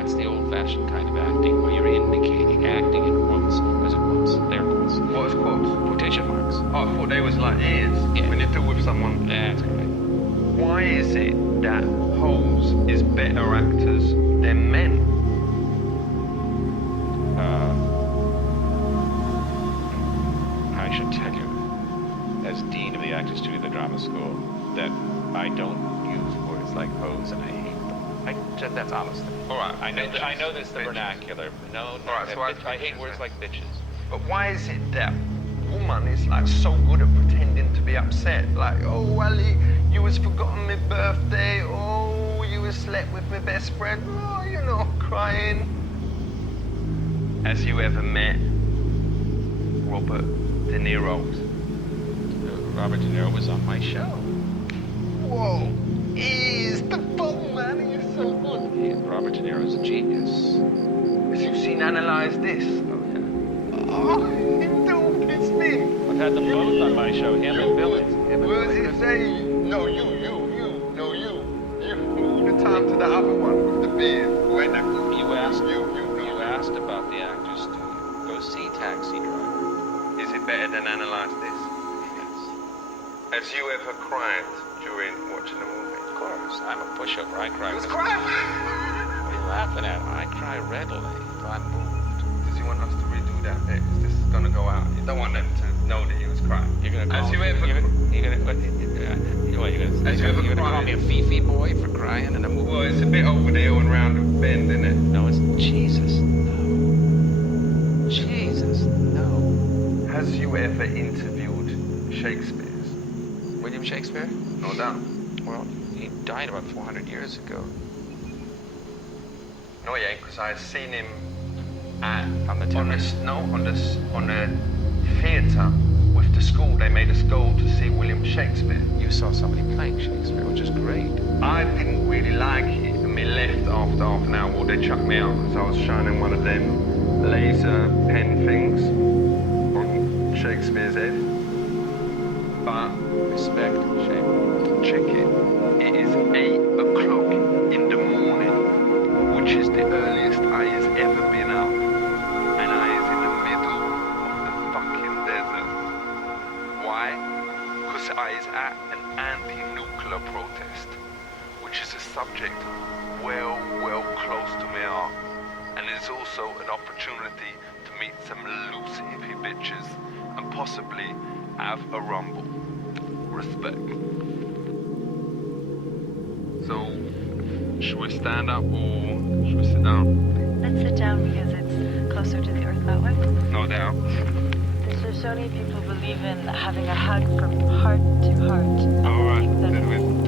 That's the old-fashioned kind of acting, where you're indicating acting in quotes. As in quotes. They're quotes. What is quotes? Quotation marks. Oh, I thought they was like ears. Yeah. When you do with someone. That's correct. Why is it that hoes is better actors than men? I should tell you, as Dean of the Actors Studio of the Drama School, that I don't use words like hoes and I hate them. That's honest. All right. I know this the vernacular. No, All right, so I hate words like bitches. But why is it that woman is like so good at pretending to be upset? Like, oh, Wally, you was forgotten my birthday. Oh, you was slept with my best friend. Oh, you know, crying. Has you ever met Robert De Niro? Robert De Niro was on my show. Whoa, he's the fun man. He's so good. Robert De Niro's a genius. Have you seen Analyze This? Oh, yeah. Oh, don't kiss me. I've had them both on my show, him and Billy. What does it say? No, you. The time to the other one with the beard. Wait, that You asked you asked about the Actors Studio. Go see Taxi Driver. Is it better than Analyze This? Yes. Have you ever cried during watching a movie? Of course. I'm a pushover. I cry. Who's crying? What are you laughing at? I cry readily if I'm moved. Does he want us to redo that bit? Because this is going to go out. You don't want them to know that he was crying. You're gonna Has call you me, ever... you're gonna call me a Fifi boy for crying in a movie? Well, it's a bit over the hill and round the bend, isn't it? No, it's Jesus. No. Jesus. No. Has you ever interviewed Shakespeare's? William Shakespeare? No doubt. Well, he died about 400 years ago. No, yeah, because I've seen him at On the theatre with the school. They made us go to see William Shakespeare. You saw somebody playing Shakespeare, which is great. I didn't really like it, and we left after half an hour. Well, they chucked me out because I was shining one of them laser pen things on Shakespeare's head. But Respect, shame. check it. It is 8 o'clock in the morning, which is the earliest I has ever been up. And I is in the middle of the fucking desert. Why? Because I is at an anti-nuclear protest, which is a subject well close to my heart. And it's also an opportunity to meet some loose hippie bitches and possibly have a rumble. Respect. So, should we stand up or should we sit down? Let's sit down because it's closer to the earth that way. No doubt. The Shoshone people believe in having a hug from heart to heart. All right. That Did we? will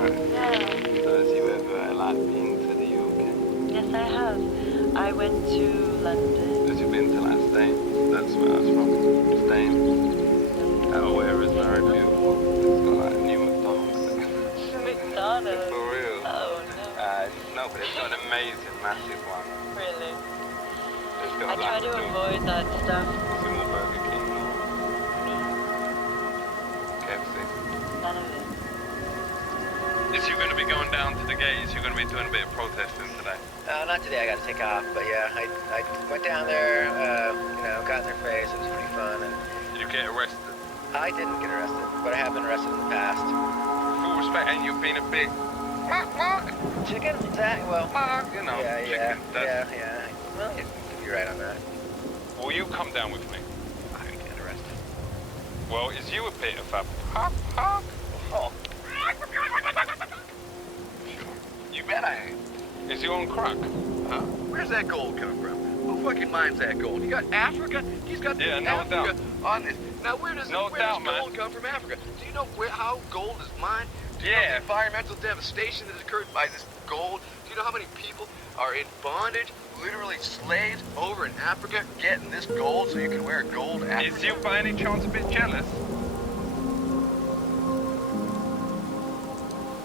Has you ever like been to the UK? Yes, I have. I went to London. Has you been to like Staines? That's where I was from. Staines. Where is very beautiful. It's got like a new McDonald's. McDonald's. For real. Oh, no. No, but it's got an amazing, massive one. Really? It's got I try like to avoid that stuff. It's a more Burger King, no? KFC. None of it. Is you going to be going down to the gates? You're going to be doing a bit of protesting today? Not today, I gotta take off, but yeah, I went down there, got in their face, it was pretty fun, and Did you get arrested? I didn't get arrested, but I have been arrested in the past. Full respect, and you've been a big... Chicken? That, well, you know, yeah, chicken. yeah. Well, you're right on that. Will you come down with me? I didn't get arrested. Well, is you a bit of a... Hawk? Oh. You bet I ain't. Is you on crack? Huh? Where's that gold come from? Who fucking mines that gold? You got Africa? He's got Yeah, no Africa doubt. on this. Now, where does No doubt, gold man. come from Africa? Do you know how gold is mined? Do you know Yeah. the environmental devastation that has occurred by this gold? Do you know how many people are in bondage, literally slaves over in Africa, getting this gold so you can wear gold Africa? Is you by any chance a bit jealous?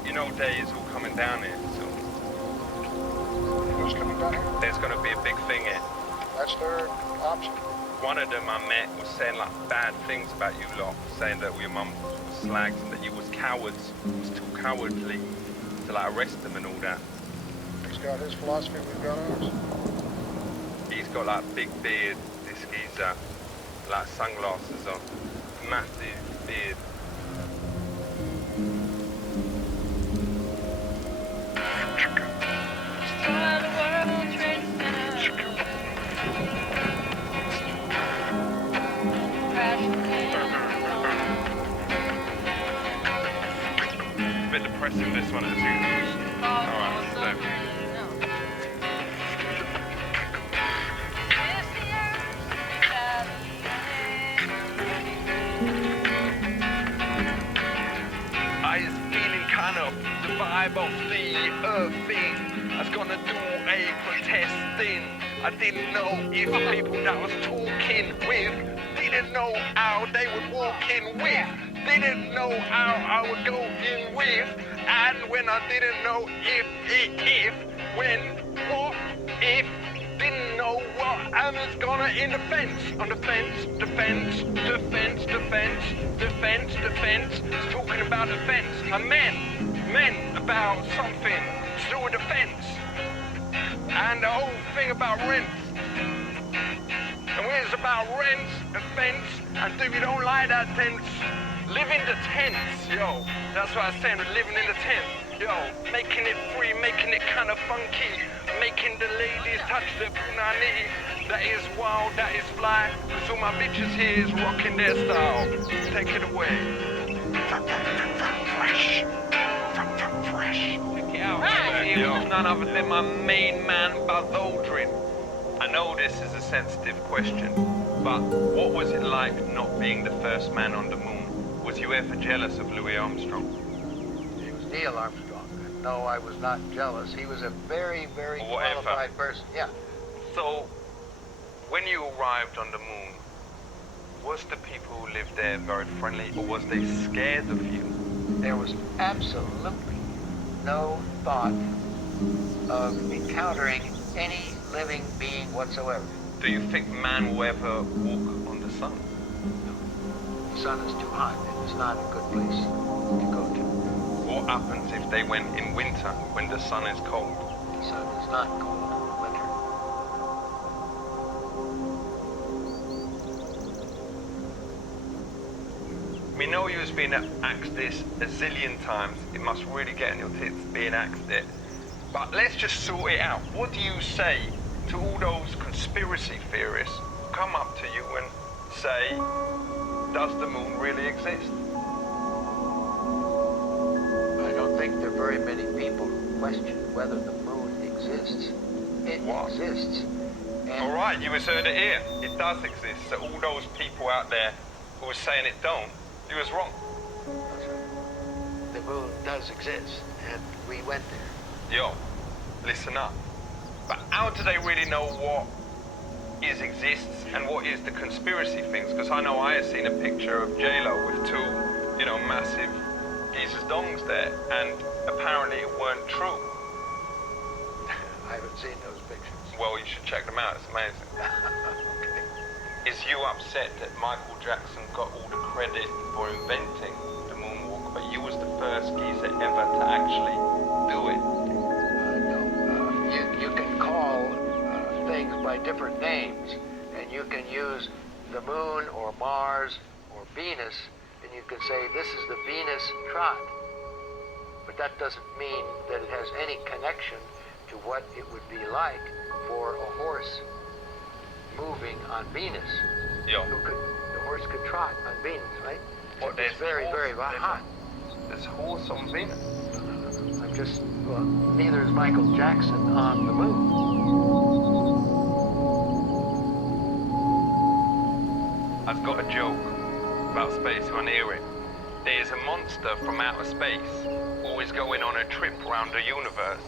You know, Day is all coming down here, so... Who's coming down here? There's going to be a big thing here. That's their option. one of them I met was saying like bad things about you lot, saying that your mum was slags and that you was cowards, was too cowardly to like arrest them and all that. He's got his philosophy, we've got ours. He's got like big beard, this geezer, like sunglasses on, massive beard. A bit depressive, this one is. Alright, so. I was feeling kind of the vibe of the earth thing. I was gonna do a protest thing. I didn't know if people that I was talking with didn't know how they would walk in with. Didn't know how I would go in with. And when I didn't know when, what, if, didn't know what, I was gonna in the fence, on the fence, defense, talking about the fence. I meant about something to do with the fence. And the whole thing about rent. And when it's about rent and fence, and if you don't like that fence, live in the tents, yo. That's what I was saying, living in the tent. Yo, making it free, making it kind of funky, making the ladies touch the punani. That is wild, that is fly, cause all my bitches here is rocking their style. Take it away. Fresh. Check it out, right here was none other than my main man, Buzz Aldrin. I know this is a sensitive question, but what was it like not being the first man on the moon? Was you ever jealous of Louis Armstrong? He was Neil Armstrong. No, I was not jealous. He was a very, very qualified person. Yeah. So, when you arrived on the moon, was the people who lived there very friendly, or was they scared of you? There was absolutely no thought of encountering any living being whatsoever. Do you think man will ever walk on the sun? The sun is too hot. It's not a good place to go to. What happens if they went in winter when the sun is cold? The sun is not cold in winter. We know you've been asked this a zillion times. It must really get on your tits being asked it. But let's just sort it out. What do you say to all those conspiracy theorists who come up to you and say, does the moon really exist? I don't think there are very many people who question whether the moon exists. It exists. And All right, you was heard it here. It does exist. So all those people out there who are saying it don't, you was wrong. the moon does exist, and we went there. Yo, listen up. But how do they really know what exists and what is the conspiracy things? Because I know I have seen a picture of J-Lo with two, massive geezer's dongs there, and apparently it weren't true. I haven't seen those pictures. Well, you should check them out, it's amazing. Okay. Is you upset that Michael Jackson got all the credit for inventing the moonwalk, but you was the first geezer ever to actually do it? No. You can call things by different names, and you can use the moon or Mars or Venus, and you can say this is the Venus trot. But that doesn't mean that it has any connection to what it would be like for a horse moving on Venus. Yo. The horse could trot on Venus, right? What, It's very, very hot. There's a horse on Venus. Neither is Michael Jackson on the moon. I've got a joke about space, you want to hear it? There's a monster from outer space always going on a trip around the universe,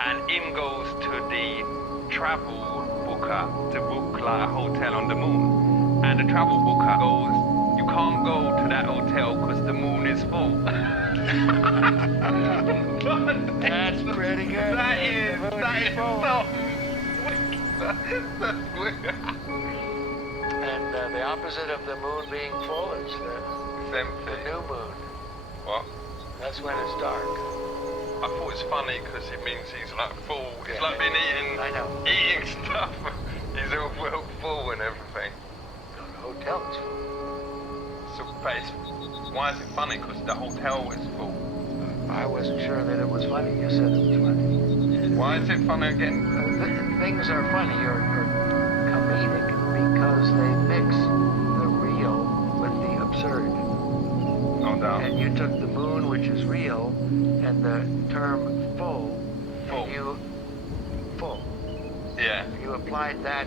and him goes to the travel booker to book like a hotel on the moon, and the travel booker goes, you can't go to that hotel because the moon is full. That's pretty good. That is so And And the opposite of the moon being full is It's the empty. new moon. What? That's when it's dark. I thought it's funny because it means he's like full. It's Yeah. like been eating, I know. eating stuff. He's all well full and everything. No, the hotel is full. So, but why is it funny? Because the hotel is full. I wasn't sure that it was funny. You said it was funny. Why is it funny again? Things are funny or comedic because they mix the real with the absurd. No doubt. And you took the moon, which is real, and the term full, Full. and you full. Yeah. You applied that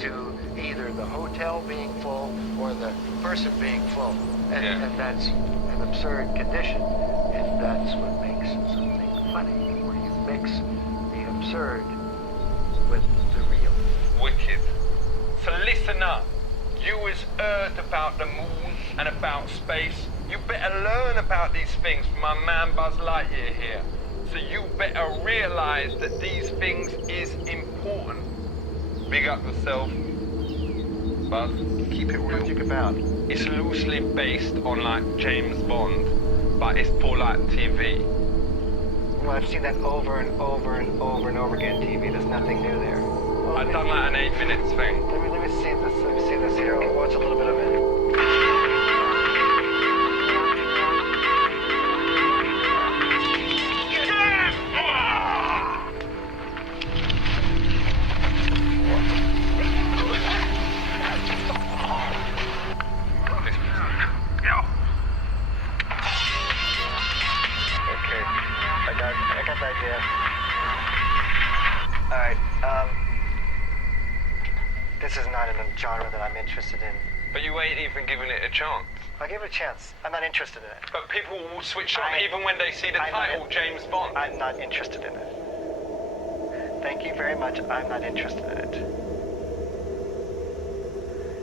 to either the hotel being full or the person being full. And, Yeah. and that's an absurd condition. And that's what makes something funny, where you mix the absurd with the real. Wicked. So listen up. You has heard about the moon and about space. You better learn about these things from my man Buzz Lightyear here. So you better realize that these things is important. Big up yourself, Buzz. Keep it real. Magic about. It's loosely based on like James Bond, but it's for like TV. Well, I've seen that over and over and over and over again on TV. There's nothing new there. I've done like an 8 minutes thing. Let me see this. Let me see this here. I'll watch a little bit of it. Okay, I got the idea. All right. This is not in a genre that I'm interested in. But you ain't even giving it a chance. I'll give it a chance. I'm not interested in it. But people will switch on I- even when they see the I'm not- title, James Bond. I'm not interested in it. Thank you very much. I'm not interested in it.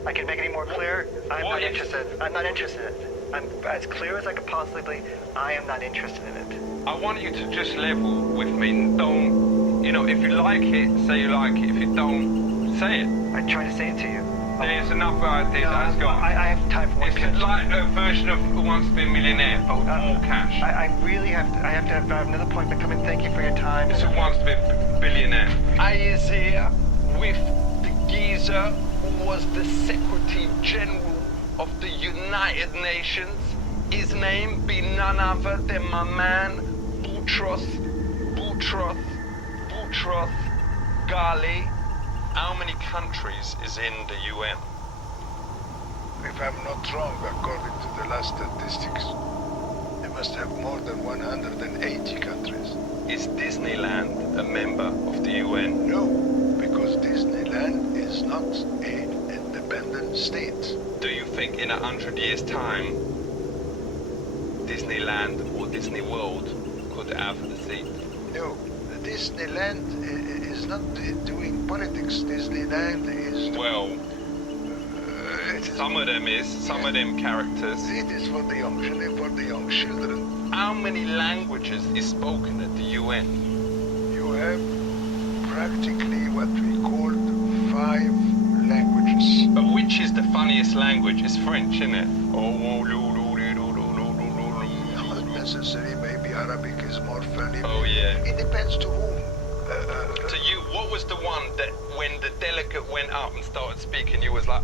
I can make it any more clear. I'm What not if- interested. I'm not interested in it. I'm as clear as I could possibly be. I am not interested in it. I want you to just level with me. Don't, you know, if you like it, say you like it. If you don't, say it. I tried to say it to you. There's enough ideas that has gone. I have time for one It's pitch. like a version of Who Wants to Be a Millionaire, but with more cash. I really have to. I have to have another appointment come in. Thank you for your time. It's Who Wants to Be a Billionaire. I is here with the geezer who was the Secretary General of the United Nations. His name be none other than my man, Boutros Ghali. How many countries is in the UN? If I'm not wrong, according to the last statistics, they must have more than 180 countries. Is Disneyland a member of the UN? No, because Disneyland is not an independent state. Do you think in 100 years' time, Disneyland or Disney World could have the seat? No, Disneyland is not doing politics. Disneyland is... Well, it is- some of them is, some of them characters. It is for the young children. How many languages is spoken at the UN? You have practically what we call 5 languages. But which is the funniest language? It's French, isn't it? Not necessary, maybe Arabic is more funny. Oh, yeah. It depends to whom. To you, what was the one that when the delegate went up and started speaking, you was like,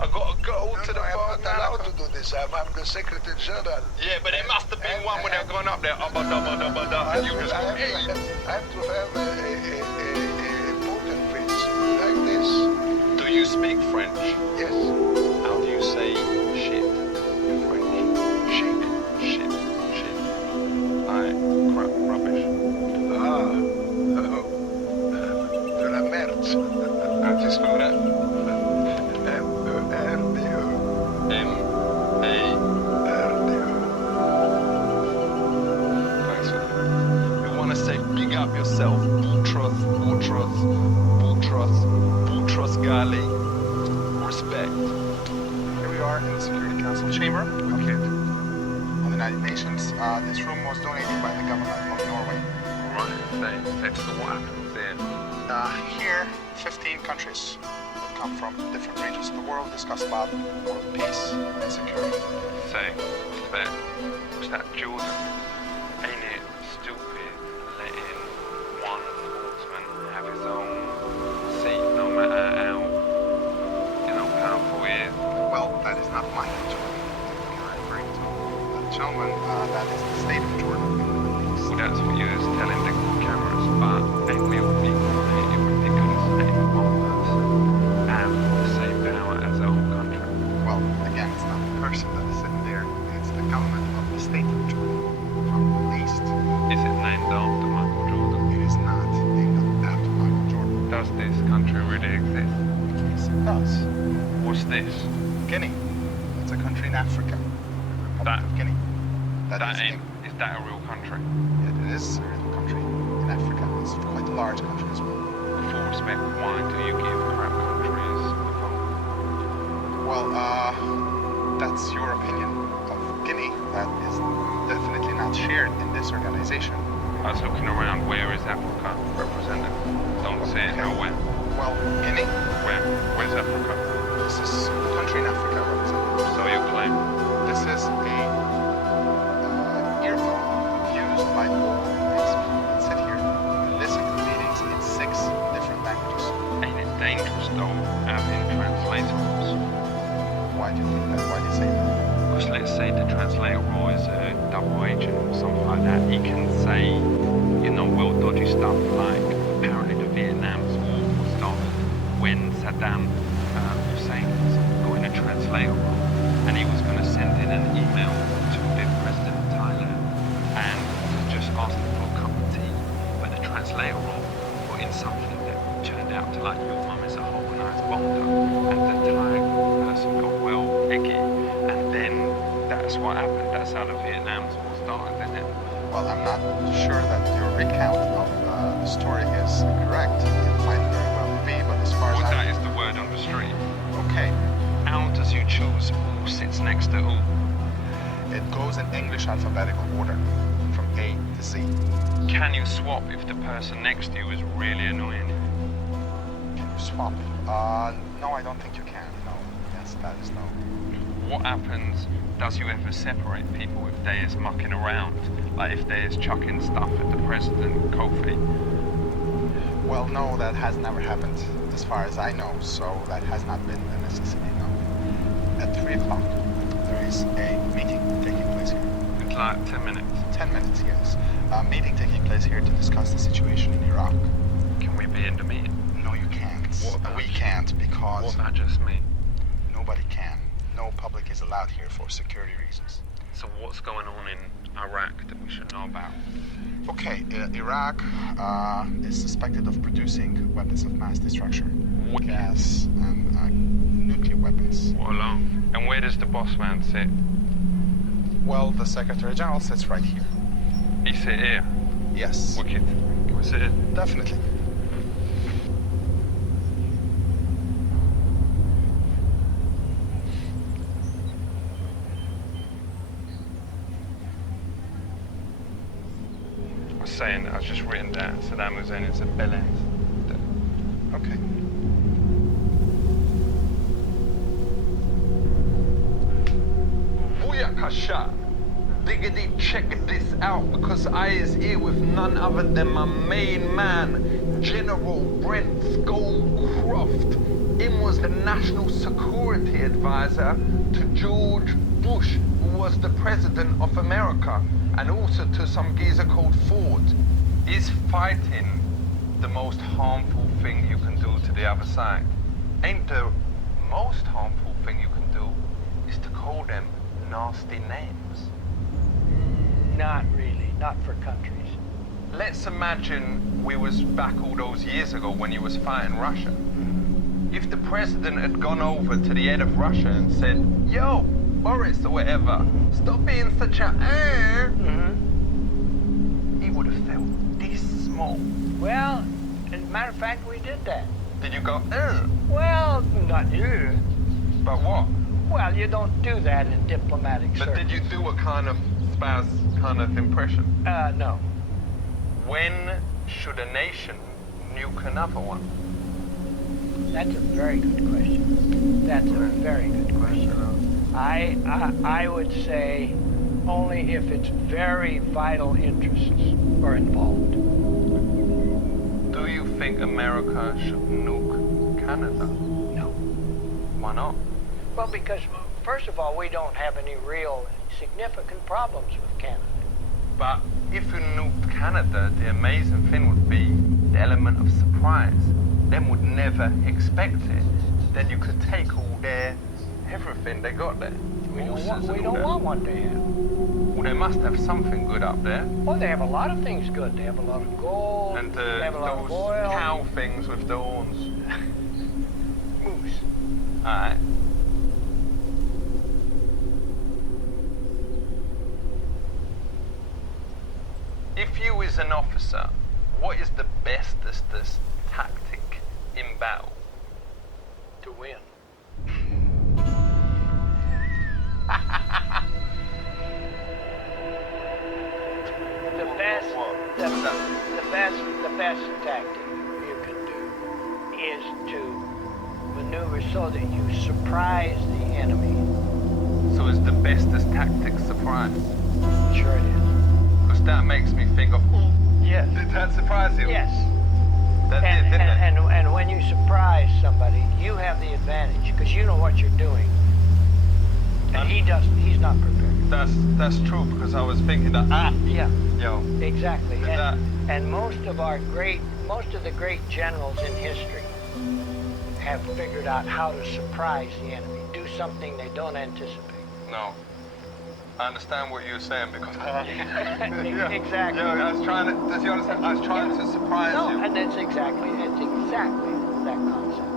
I gotta go to the I'm bar not now. allowed to do this. I'm the Secretary General. Yeah, but there must have been one when they were going up there, and you just go, hey. I have to have a poker face like this. Do you speak French? Yes, How do you say shit in French? chic. Shit, shit. Like crap, rubbish. Ah, de la merde. How do you spell that? M-E-R-D-E. M-A. R-D-E. Thanks for that. You want to say big up yourself, Boutros Ghali. Respect. Here we are in the Security Council chamber located on the United Nations. This room was donated by the government of Norway. Right, thanks. So what happens then? Here, 15 countries have come from different regions of the world, discuss about world peace and security. Say, what's that Jordan? Ain't it stupid letting one sportsman have his own seat no matter how, powerful he is? Well, that is not my Jordan. You're referring to that gentleman, that is the state of Jordan. Well, that's for you to tell him the cameras, but ain't we all equal? Ain't it ridiculous that one person have the same power as the whole country? Well, again, it's not the person that is sitting there, it's the government of the state of Jordan, from the least. Is it named after Michael Jordan? It is not named after Michael Jordan. Does this country really exist? Yes, it does. What's this? Guinea. It's a country in Africa. Republic of Guinea. Is that a real country? It is a real country in Africa. It's quite a large country as well. With full respect, why do you give crap countries a vote? Well, that's your opinion of Guinea. That is definitely not shared in this organization. I was looking around, where is Africa represented? Don't see it nowhere. Well, Guinea. Where's Africa? This is a country in Africa represented. So you claim? This is a earphone used by all these people that sit here and listen to meetings in 6 different languages. Ain't it dangerous though, having translators? Why do you think that? Why do you say that? Because let's say the translator is a double agent or something like that. He can say, well dodgy stuff like apparently the Vietnam War started when Saddam Hussein got in a translator role, and he was going to send in an email to the president of Thailand and just ask him for a cup of tea, but the translator role put in something that turned out to like your mum is a organised bonda, and the Thai person got well icky, and then that's what happened. That's how the Vietnam War started, didn't it? Well, I'm not sure that your recount of the story is correct. It might very well be, but as far as that is the word on the street. Okay. How does you choose who sits next to who? It goes in English alphabetical order, from A to Z. Can you swap if the person next to you is really annoying? Can you swap? No, I don't think you can. No. Yes, that is no. What happens? Does you ever separate people if they is mucking around? Like if they is chucking stuff at the president, Kofi? Well, no, that has never happened, as far as I know, so that has not been a necessity, no. At 3 o'clock, there is a meeting taking place here. It's like 10 minutes. 10 minutes, yes. A meeting taking place here to discuss the situation in Iraq. Can we be in the meeting? No, you can't. We can't because... What about just me? Nobody can. No public is allowed here for security reasons. So what's going on in Iraq that we should know about? Okay, Iraq is suspected of producing weapons of mass destruction. Gas and nuclear weapons. What alone? And where does the boss man sit? Well, the Secretary General sits right here. He sit here? Yes. Wicked. Can we sit here? Definitely. Saying that, I was just written down. Saddam Hussein is a bellend. Okay. Booyakasha! Diggity check this out, because I is here with none other than my main man, General Brent Scowcroft. Him was the National Security Advisor to George Bush, who was the President of America, and also to some geezer called Ford. Is fighting the most harmful thing you can do to the other side? Ain't the most harmful thing you can do is to call them nasty names? Not really, not for countries. Let's imagine we was back all those years ago when you was fighting Russia. If the president had gone over to the head of Russia and said, "Yo, Boris or whatever, stop being such a he would have felt this small. Well, as a matter of fact, we did that. Did you go, Well, not you. But what? Well, you don't do that in diplomatic But circles. did you do a kind of spaz kind of impression? No. When should a nation nuke another one? That's a very good question. That's a very good question. I would say only if it's very vital interests are involved. Do you think America should nuke Canada? No. Why not? Well, because first of all, we don't have any real significant problems with Canada. But if you nuked Canada, the amazing thing would be the element of surprise. Them would never expect it. Then you could take all their everything they got there. We don't want what they have. Well, they must have something good up there. Well, they have a lot of things good. They have a lot of gold. And they have a lot of those oil. cow things with the horns. Moose. Alright. If you is an officer, what is the bestest tactic in battle? To win. The best tactic you can do is to maneuver so that you surprise the enemy. So is the bestest tactic surprise? Sure it is. Because that makes me think of, oh, Yes. did that surprise you? Yes. That did, didn't it? And when you surprise somebody, you have the advantage because you know what you're doing. And he doesn't. He's not prepared. That's true, because I was thinking that, Yeah. yo. Exactly. Is that- And most of the great generals in history have figured out how to surprise the enemy, do something they don't anticipate. No. I understand what you're saying because Exactly. Yeah, I was trying to, does you understand? I was trying to surprise No, you. and that's exactly that concept.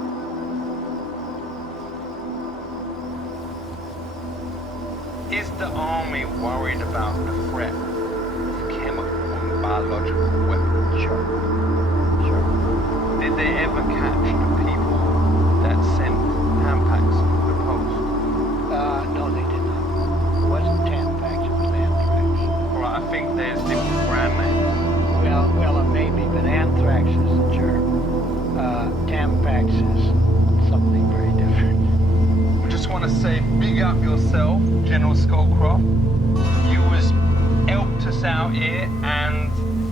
Is the army worried about the threat of chemical and biological weapons? Sure. Did they ever catch the people that sent Tampax to the post? No, they did not. It wasn't Tampax, it was anthrax. Right, I think there's different brand names. Well, it may be, but anthrax is the germ. Tampax is something very different. I just want to say, big up yourself, General Scowcroft. You was helped us out here, and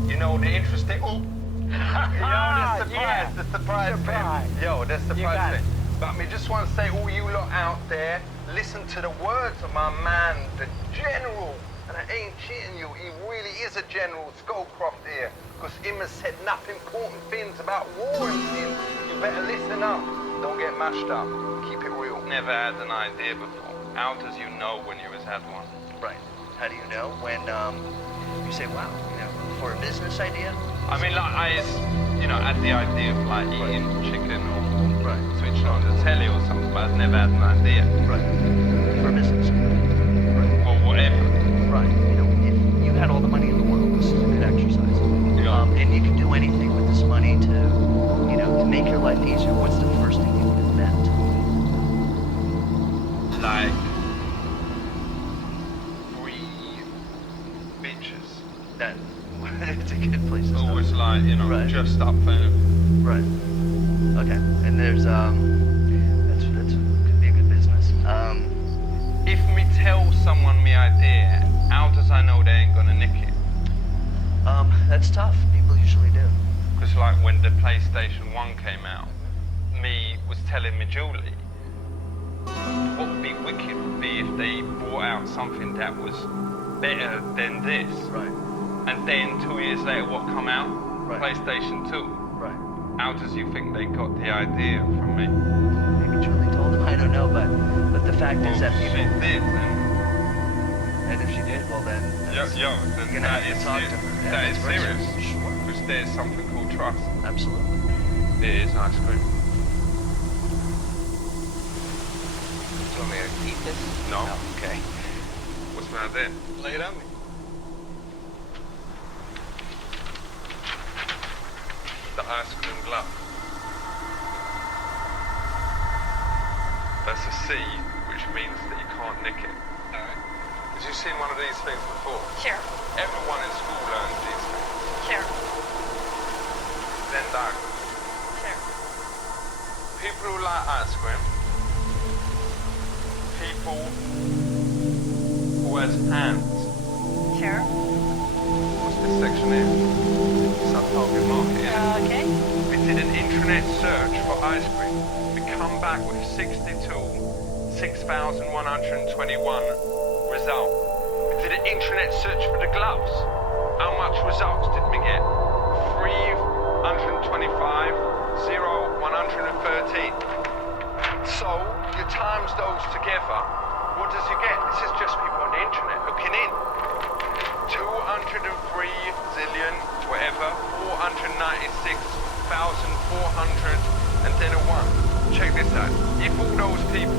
you know the interesting. Oh, the surprise thing. Yo, the surprise thing. But I just want to say, all you lot out there, listen to the words of my man, the General. And I ain't cheating you. He really is a General, Scowcroft here, because him has said nothing important things about war and him. You better listen up. Don't get mashed up. Keep it real. Never had an idea before. How does you know when you has had one? Right. How do you know? When you say, wow, for a business idea? I mean, like, I had the idea of, like, eating chicken or switching on the telly or something, but I'd never had an idea. Right. For a business. Right. Or whatever. Right. If you had all the money in the world, this is a good exercise. Yeah. And you can do anything with this money to make your life easier. What's the first thing you would invent? Like, free bitches. That it's a good place to start. Always like, Right. dressed up for Right. Okay. And there's that's could be a good business. If me tell someone my idea, how does I know they ain't gonna nick it? That's tough. People usually do. Because like when the PlayStation 1 came out, me was telling me Julie, what would be wicked would be if they brought out something that was better than this. Right. And then 2 years later, what come out? Right. PlayStation 2. Right. How does you think they got the idea from me? Maybe Julie told them. I don't know, but the fact is that she people. did, then. And if she did, well then. Then you're gonna that have is to talk to serious. her. Yeah, That is that's very serious. Sure. Because there's something called trust. Absolutely. It is ice cream. Do you want me to eat this? No. Okay. What's my idea? Lay it on me. The ice cream glove. That's a C, which means that you can't nick it. Alright. Have you seen one of these things before? Sure, Everyone in school learns these things. sure, Then that. sure. People who like ice cream. People who has hands. Sure. What's this section here? Sub-target market, yeah. Okay. We did an intranet search for ice cream. We come back with 6,121 results. We did an intranet search for the gloves. How much results did we get? 325, 0, 113. So, you times those together, what does you get? This is just people on the internet looking in. 203 zillion, whatever, 496,400, and then a 1. Check this out. If all those people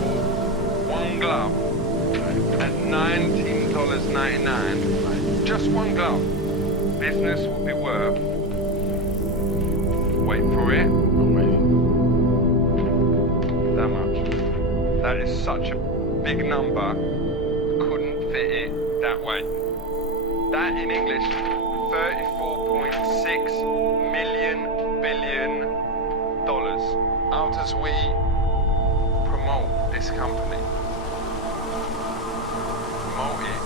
bought one glove at $19.99, just one glove, business will be worth, wait for it, that much. That is such a big number, couldn't fit it that way. That in English, 34.6 million billion dollars. How does we promote this company? Promote it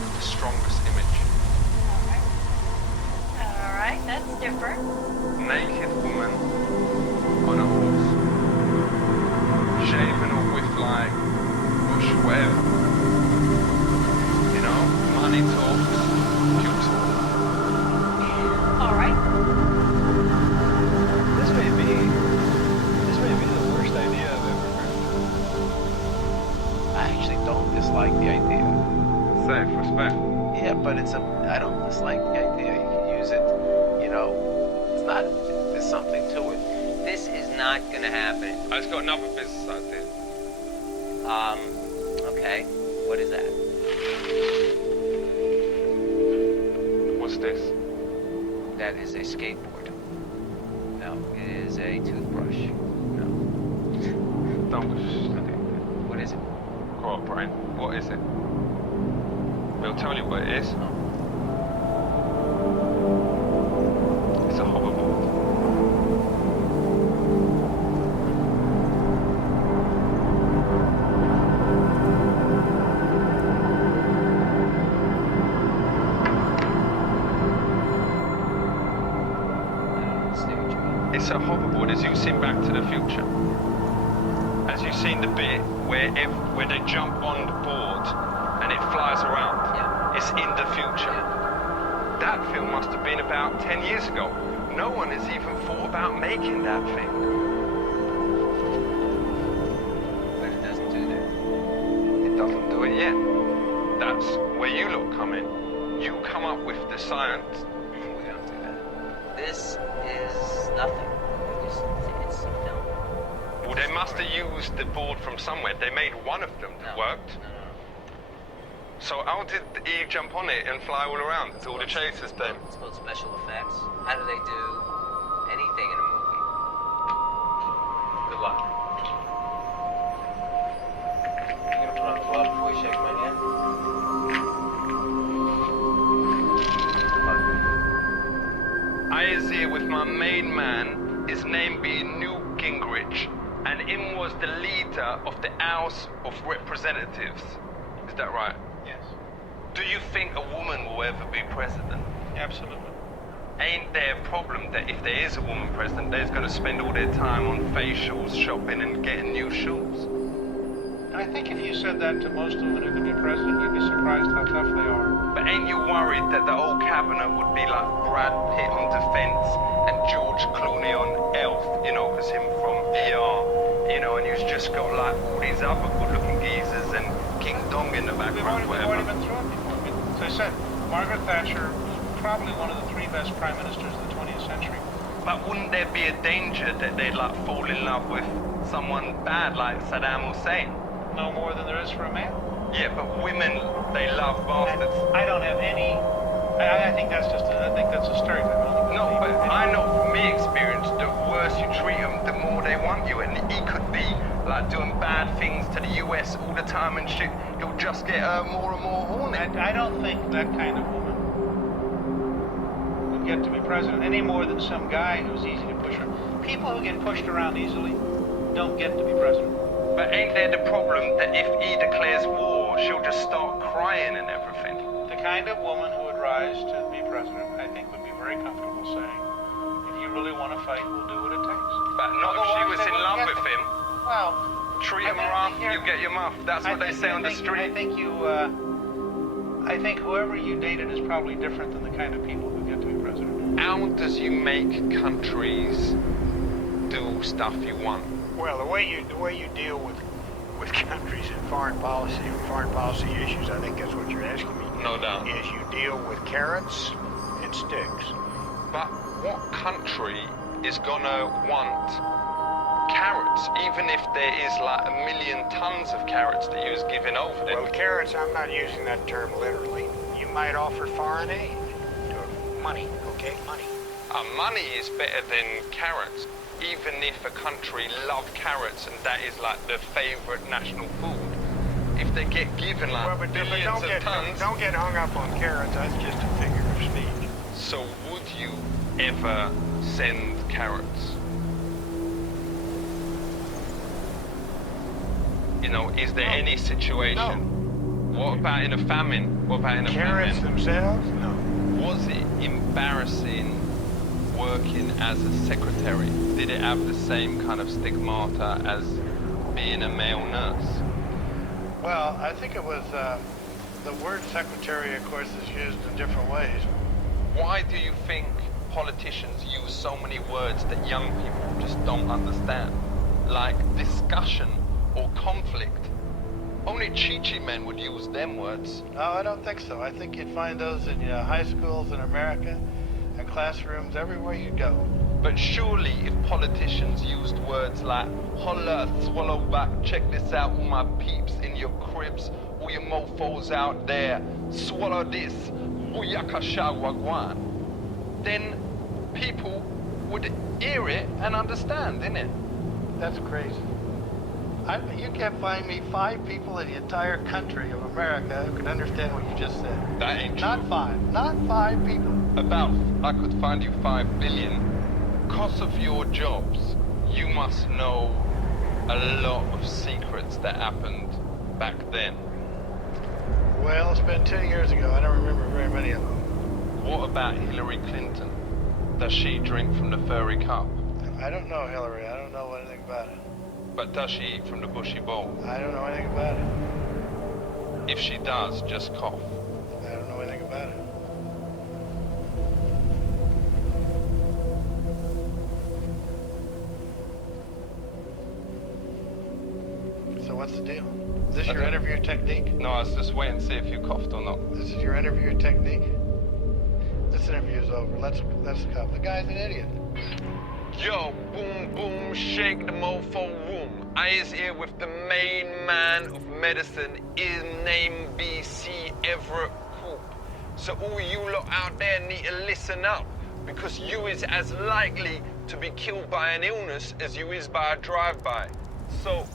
with the strongest image. All right, that's different. Naked woman on a horse, shaving or with like bush, whatever. You know, money talks, you talk. All right. This may be the worst idea I've ever heard. I actually don't dislike the idea. Self-respect. Yeah, but I don't dislike the idea. You can use it, you know, there's something to it. This is not gonna happen. I just got another business idea. Okay. What is that? What's this? That is a skateboard. No, it is a toothbrush. No. Don't. What is it? Go on, Brian. What is it? We'll tell you what it is. It's a hoverboard. It's a hoverboard, as you've seen Back to the Future. As you've seen the bit where they jump on the board and it flies around. Yeah. It's in the future. Yeah. That film must have been about 10 years ago. No one has even thought about making that thing. But it doesn't do that. It doesn't do it yet. That's where you lot come in. You come up with the science. We don't do that. This is nothing. It's film. Well, they must have used the board from somewhere. They made one of them that worked. No. So how did he jump on it and fly all around? It's all the chases then. It's called special effects. How do they do anything in a movie? Good luck. You gonna put on the glove before you shake my hand? I is here with my main man, his name being Newt Gingrich, and him was the leader of the House of Representatives. Is that right? Yes. Do you think a woman will ever be president? Absolutely. Ain't there a problem that if there is a woman president, they're going to spend all their time on facials, shopping, and getting new shoes? I think if you said that to most women who could be president, you'd be surprised how tough they are. But ain't you worried that the whole cabinet would be like Brad Pitt on Defense and George Clooney on Elf, you know, because him from ER, you know, and you've just got like all these other good-looking geezers and King Dong in the background, We've already been through it before. As I said, Margaret Thatcher was probably one of the 3 best prime ministers of the 20th century. But wouldn't there be a danger that they'd like fall in love with someone bad like Saddam Hussein? No more than there is for a man. Yeah, but women, they love bastards. I don't have any. I think that's just. I think that's a stereotype. No, but I know from me experience, the worse you treat them, the more they want you. And he could be like doing bad things to the US all the time and shit. He'll just get more and more horny. I don't think that kind of woman would don't get to be president any more than some guy who's easy to push around. People who get pushed around easily don't get to be president. But ain't there the problem that if he declares war, she'll just start crying and everything? The kind of woman who would rise to be president, I think, would be very comfortable saying, if you really want to fight, we'll do what it takes. But not if she was in love with him. Well, treat him rough, you get your muff. That's what they say on the street. I think whoever you dated is probably different than the kind of people who get to be president. How does you make countries do stuff you want? Well, the way you deal with countries and foreign policy issues, I think that's what you're asking me. No doubt. Is you deal with carrots and sticks. But what country is gonna want carrots, even if there is like 1 million tons of carrots that you was giving over there? Well, carrots, I'm not using that term literally. You might offer foreign aid. Money, okay? Money. Money is better than carrots. Even if a country love carrots and that is like the favorite national food, if they get given like billions of tons... Don't get hung up on carrots, that's just a figure of speech. So would you ever send carrots? You know, is there any situation? No. What about in a famine? What about in a carrots famine? Themselves? No. Was it embarrassing working as a secretary? Did it have the same kind of stigmata as being a male nurse? Well, I think it was, the word secretary, of course, is used in different ways. Why do you think politicians use so many words that young people just don't understand? Like discussion or conflict. Only Chi-Chi men would use them words. No, I don't think so. I think you'd find those in high schools in America and classrooms everywhere you go. But surely if politicians used words like holla, swallow back, check this out, all my peeps in your cribs, all your mofos out there, swallow this, booyakasha wagwan, then people would hear it and understand, innit? That's crazy. You can't find me 5 people in the entire country of America who can understand what you just said. That ain't true. Not 5. Not 5 people. I could find you 5 billion. Because of your jobs, you must know a lot of secrets that happened back then. Well, it's been 10 years ago. I don't remember very many of them. What about Hillary Clinton? Does she drink from the furry cup? I don't know Hillary. I don't know anything about it. But does she eat from the bushy bowl? I don't know anything about it. If she does, just cough. I don't know anything about it. So what's the deal? Is this your interview technique? No, I was just waiting to see if you coughed or not. This is your interview technique? This interview's over. Let's go. The guy's an idiot. Yo, boom, boom, shake the mofo room. I is here with the main man of medicine, his name BC Everett Coop. So all you lot out there need to listen up, because you is as likely to be killed by an illness as you is by a drive-by. So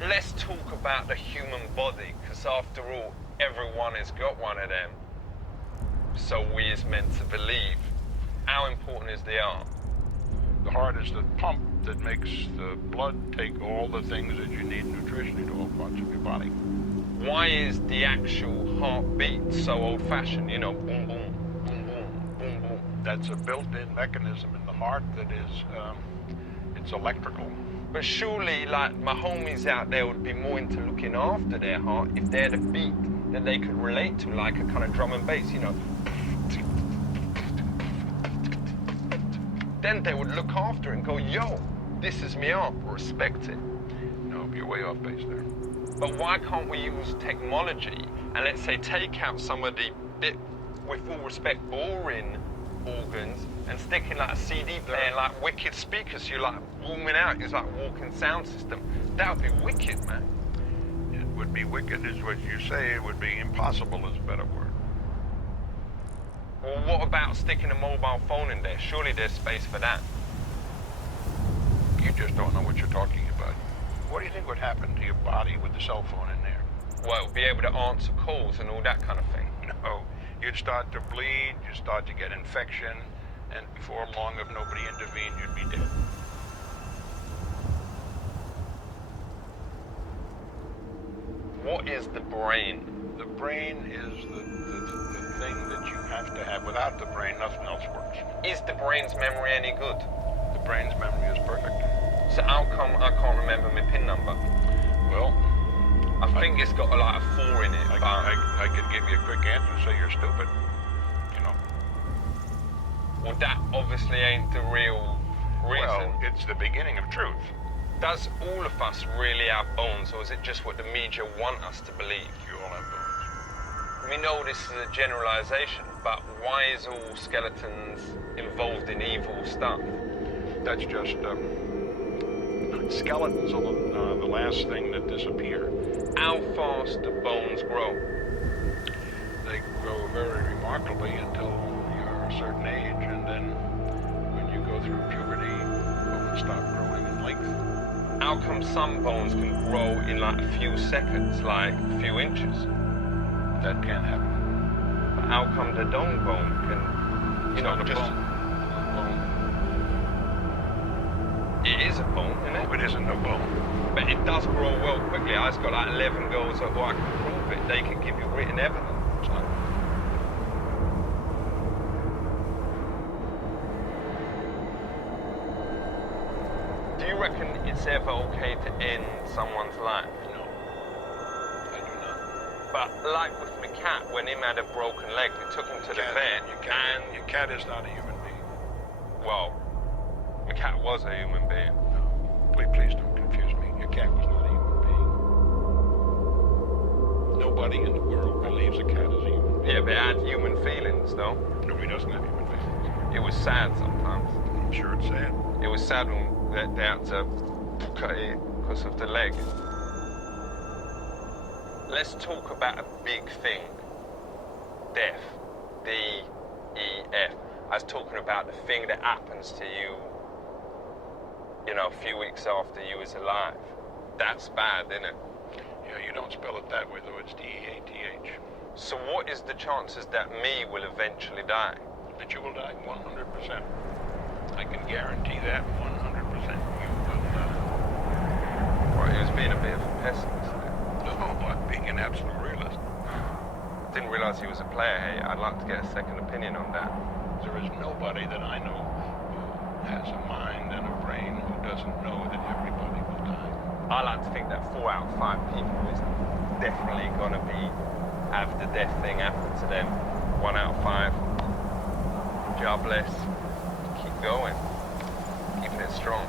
let's talk about the human body, because after all, everyone has got one of them. So we is meant to believe. How important is the heart? The heart is the pump that makes the blood take all the things that you need nutritionally to all parts of your body. Why is the actual heartbeat so old-fashioned? You know, boom, boom, boom, boom, boom, boom. That's a built-in mechanism in the heart that is, it's electrical. But surely, like, my homies out there would be more into looking after their heart if they had a beat that they could relate to, like a kind of drum and bass, you know. Then they would look after it and go, yo, this is me heart, respect it. No, you're way off base there. But why can't we use technology and let's say take out some of the bit, with all respect, boring organs and stick in like a CD player and like wicked speakers, you're like booming out, it's like walking sound system. That would be wicked, man. It would be wicked is what you say, it would be impossible is a better word. Well, what about sticking a mobile phone in there? Surely there's space for that. You just don't know what you're talking about. What do you think would happen to your body with the cell phone in there? Well, be able to answer calls and all that kind of thing. No, you'd start to bleed, you'd start to get infection, and before long, if nobody intervened, you'd be dead. What is the brain? The brain is the thing that you have to have. Without the brain, nothing else works. Is the brain's memory any good? The brain's memory is perfect. So how come I can't remember my PIN number? Well, I think it's got like a 4 in it. I could give you a quick answer and say you're stupid. You know. Well, that obviously ain't the real reason. Well, it's the beginning of truth. Does all of us really have bones, or is it just what the media want us to believe? You all have bones. We know this is a generalization, but why is all skeletons involved in evil stuff? That's just skeletons are the last thing that disappear. How fast do bones grow? They grow very remarkably until you're a certain age, and then when you go through puberty, bones stop growing in length. How come some bones can grow in like a few seconds, like a few inches? That can't happen. But how come the dome bone can, you know, just... Bone. It is a bone, isn't it? No, it isn't a bone. But it does grow well quickly. I just got like 11 girls that I can prove it. They can give you written evidence. Do you reckon it's ever okay to end someone's life? No, I do not. But like with my cat, when him had a broken leg, we took him to the vet, and... Your cat is not a human being. Well, my cat was a human being. No, please don't confuse me. Your cat was not a human being. Nobody in the world believes a cat is a human being. Yeah, but it had human feelings, though. Nobody doesn't have human feelings. It was sad sometimes. I'm sure it's sad. It was sad when they had to cut it because of the leg. Let's talk about a big thing. Death. D-E-F. I was talking about the thing that happens to you, you know, a few weeks after you was alive. That's bad, isn't it? Yeah, you don't spell it that way, though. It's D-E-A-T-H. So what is the chances that me will eventually die? That you will die 100%. I can guarantee that 100% you will die. Well, he was being a bit of a pessimist there. No, I'm being an absolute realist. Didn't realize he was a player here. I'd like to get a second opinion on that. There is nobody that I know who has a mind and a brain who doesn't know that everybody will die. I like to think that 4 out of 5 people is definitely gonna have the death thing happen to them. 1 out of 5. Jobless. Keep going. Keeping it strong.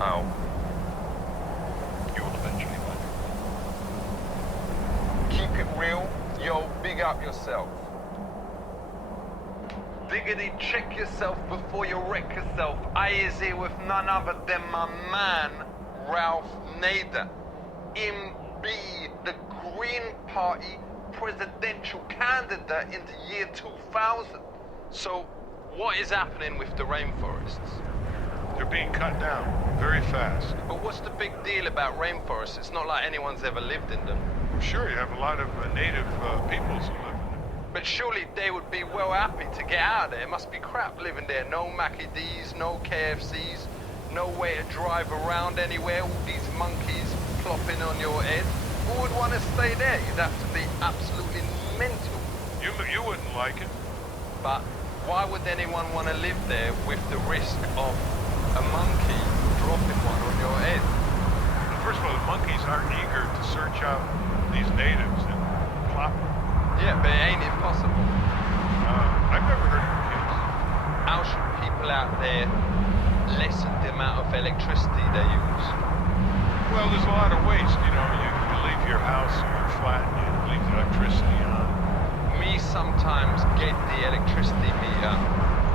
Oh. You will eventually find it. Keep it real. Yo, big up yourself. Diggity, check yourself before you wreck yourself. I is here with none other than my man, Ralph Nader. Him be the Green Party presidential candidate in the year 2000. So, what is happening with the rainforests? They're being cut down very fast. But what's the big deal about rainforests? It's not like anyone's ever lived in them. Sure, you have a lot of native peoples who live in them. But surely they would be well happy to get out of there. It must be crap living there. No Mackie D's, no KFCs, no way to drive around anywhere. All these monkeys plopping on your head. Who would want to stay there? You'd have to be absolutely mental. You wouldn't like it. But why would anyone want to live there with the risk of a monkey dropping one on your head? Well, first of all, the monkeys aren't eager to search out these natives and plop them. Yeah, but it ain't impossible. I've never heard of a case. How should people out there lessen the amount of electricity they use? Well, there's a lot of waste. You know, you leave your house or your flat and you leave the electricity on. Me sometimes get the electricity meter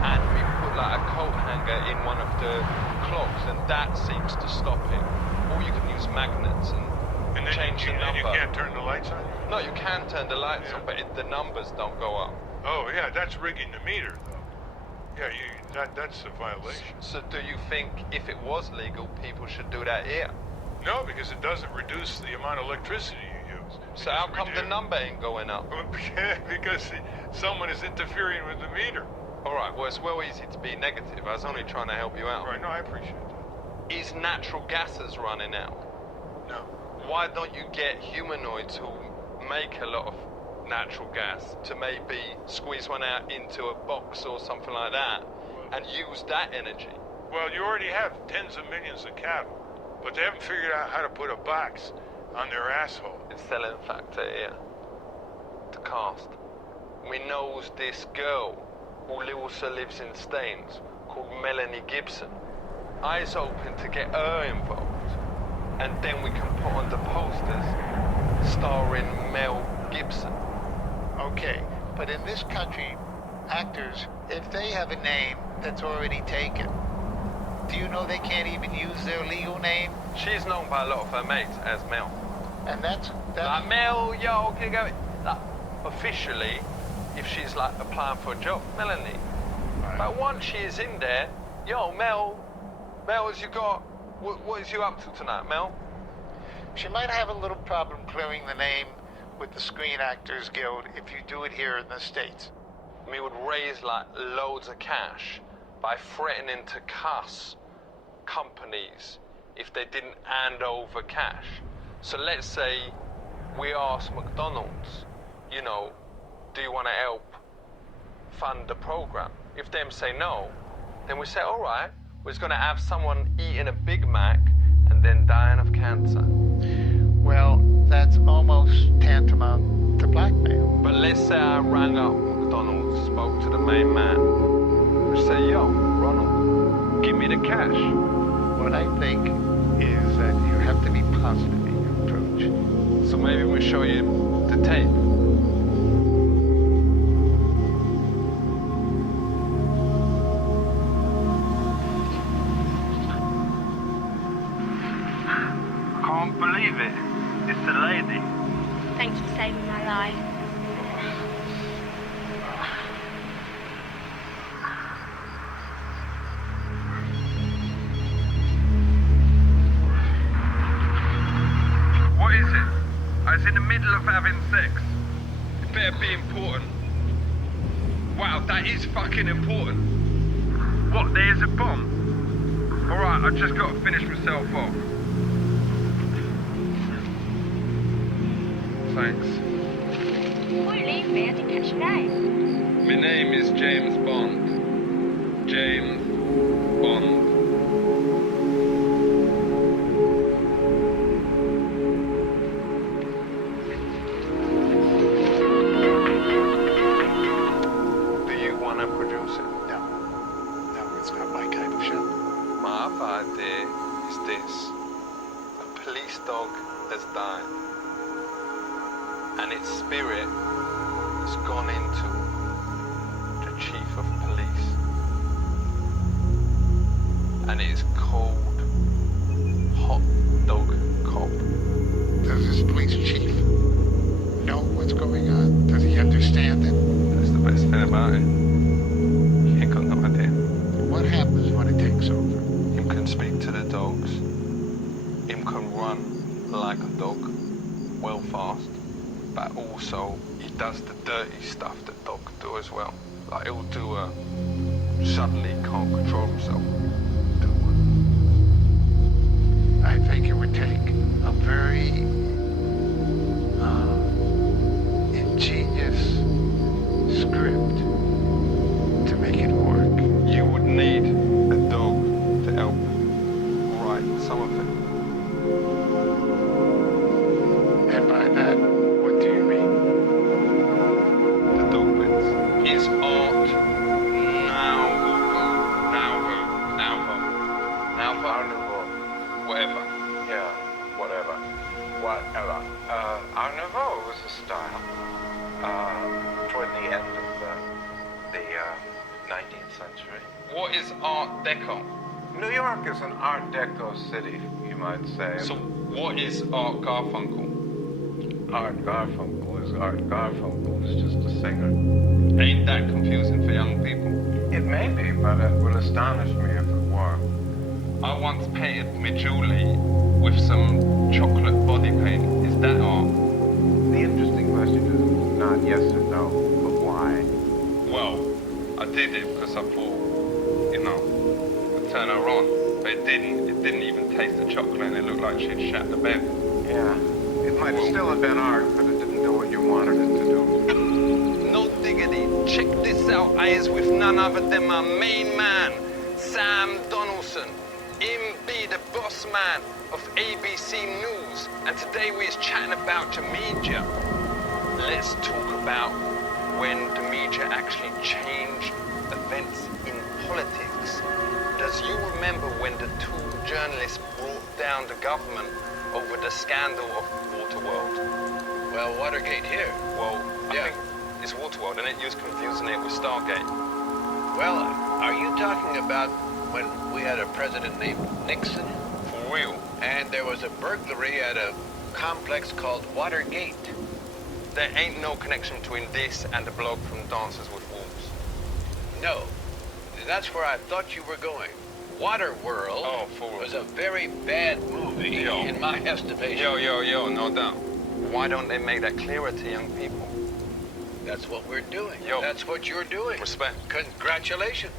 and we put like a coat hanger in one of the clocks, and that seems to stop it. Or you can use magnets and change the number. And you can't turn the lights on? No, you can turn the lights on, but the numbers don't go up. Oh, yeah, that's rigging the meter, though. Yeah, that's a violation. So do you think if it was legal, people should do that here? No, because it doesn't reduce the amount of electricity you use. So how come the number ain't going up? Because someone is interfering with the meter. All right, well, it's well easy to be negative. I was only trying to help you out. Right, no, I appreciate that. Is natural gases running out? No. Why don't you get humanoids who make a lot of natural gas to maybe squeeze one out into a box or something like that and use that energy? Well, you already have tens of millions of cattle, but they haven't figured out how to put a box on their asshole. It's selling factor here. The cast. We knows this girl who also lives in Staines called Melanie Gibson. I's hoping to get her involved, and then we can put on the posters starring Mel Gibson. Okay, but in this country, actors, if they have a name that's already taken, do you know they can't even use their legal name? She's known by a lot of her mates as Mel. And that's like Mel, yo, can you go? Like, officially, if she's like applying for a job, Melanie. Right. But once she is in there, yo, Mel, has you got? What is you up to tonight, Mel? She might have a little problem clearing the name with the Screen Actors Guild if you do it here in the States. We would raise like loads of cash by threatening to cuss companies if they didn't hand over cash. So let's say we ask McDonald's, you know, do you want to help fund the program? If them say no, then we say, all right, we're just going to have someone eating a Big Mac and then dying of cancer. Well, that's almost tantamount to blackmail. But let's say I rang up McDonald's, spoke to the main man. We say, yo, Ronald, give me the cash. What I think is that you have to be positive in your approach. So maybe we'll show you the tape. Can't believe it. It's the lady. Thanks for saving my life. What is it? I was in the middle of having sex. It better be important. Wow, that is fucking important. What, there's a bomb? Alright, I just got to finish myself off. Thanks. Before you leave me, I didn't catch your name. My name is James Bond. James Bond. Do you want to produce it? No, it's not my kind of show. My other idea is this. A police dog has died. And its spirit has gone into the chief of police. And it is called Hot Dog Cop. Does this police chief know what's going on? Does he understand it? That's the best thing about it. He ain't got no idea. What happens when it takes over? Him can speak to the dogs. Him can run like a dog, well fast. But also, he does the dirty stuff that dogs do as well. Like, he'll do a... Suddenly can't control himself. Do one. I think it would take a very ingenious script to make it work. You would need a dog to help write some of it. And by that, what do you mean? The dog bits. Is art whatever. Yeah, whatever. Whatever. Art Nouveau was a style toward the end of the 19th century. What is Art Deco? New York is an Art Deco city, you might say. So what is Art Garfunkel? Art Garfunkel is Art Garfunkel. Is just a singer. Ain't that confusing for young people? It may be, but it will astonish me if it were. I once painted my Julie with some chocolate body paint. Is that art? The interesting question is not yes or no, but why? Well, I did it because I thought, you know, I'd turn her on. But it didn't. It didn't even taste the chocolate and it looked like she'd shat the bed. Yeah. It might still have been art, but it didn't do what you wanted it to do. No diggity. Check this out. I is with none other than my main man, Sam Donaldson. Him be the boss man of ABC News. And today we is chatting about the media. Let's talk about when the media actually changed events in politics. Does you remember when the two journalists brought down the government over the scandal of Waterworld? Well, Watergate here. Well, I think it's Waterworld, and it was confusing it with Stargate. Well, are you talking about when we had a president named Nixon? For real? And there was a burglary at a complex called Watergate. There ain't no connection between this and the blog from Dances with Wolves. No. That's where I thought you were going. Waterworld was a very bad movie in my estimation. Yo, no doubt. Why don't they make that clearer to young people? That's what we're doing. Yo. That's what you're doing. Respect. Congratulations.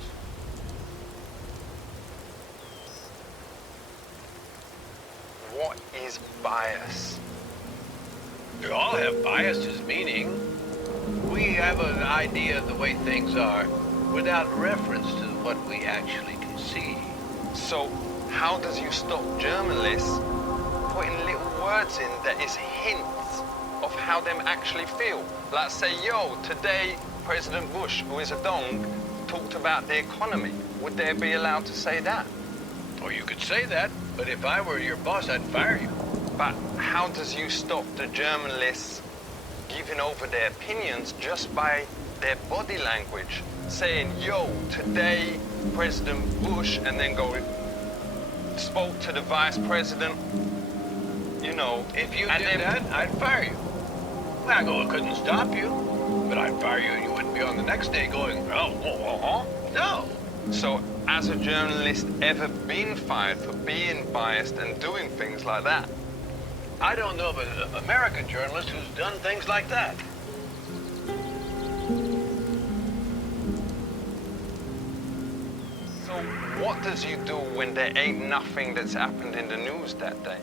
What is bias? We all have biases, meaning we have an idea of the way things are without reference to what we actually can see. So, how does you stop journalists putting little words in that is hints of how them actually feel? Like say, yo, today President Bush, who is a dong, talked about the economy. Would they be allowed to say that? Or you could say that, but if I were your boss, I'd fire you. But how does you stop the journalists giving over their opinions just by their body language? Saying, yo, today President Bush, and then spoke to the vice president, you know. If you did that, I'd fire you. I couldn't stop you, but I'd fire you and you wouldn't be on the next day going, no. So, has a journalist ever been fired for being biased and doing things like that? I don't know of an American journalist who's done things like that. So, what does you do when there ain't nothing that's happened in the news that day?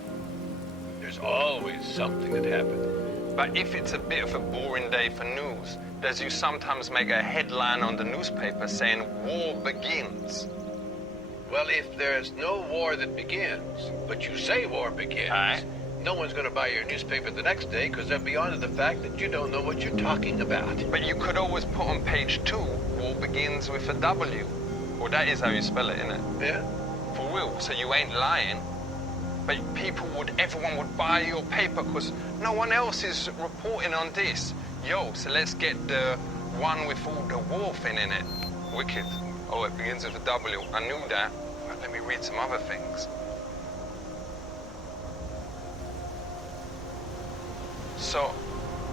There's always something that happened. But if it's a bit of a boring day for news, does you sometimes make a headline on the newspaper saying war begins? Well, if there's no war that begins, but you say war begins, no one's going to buy your newspaper the next day because they'll be on to the fact that you don't know what you're talking about. But you could always put on page 2, war begins with a W. Well, that is how you spell it, isn't it? Yeah. For real, so you ain't lying. But everyone would buy your paper because no one else is reporting on this. Yo, so let's get the one with all the war thing in it. Wicked. Oh, it begins with a W. I knew that. But let me read some other things. So,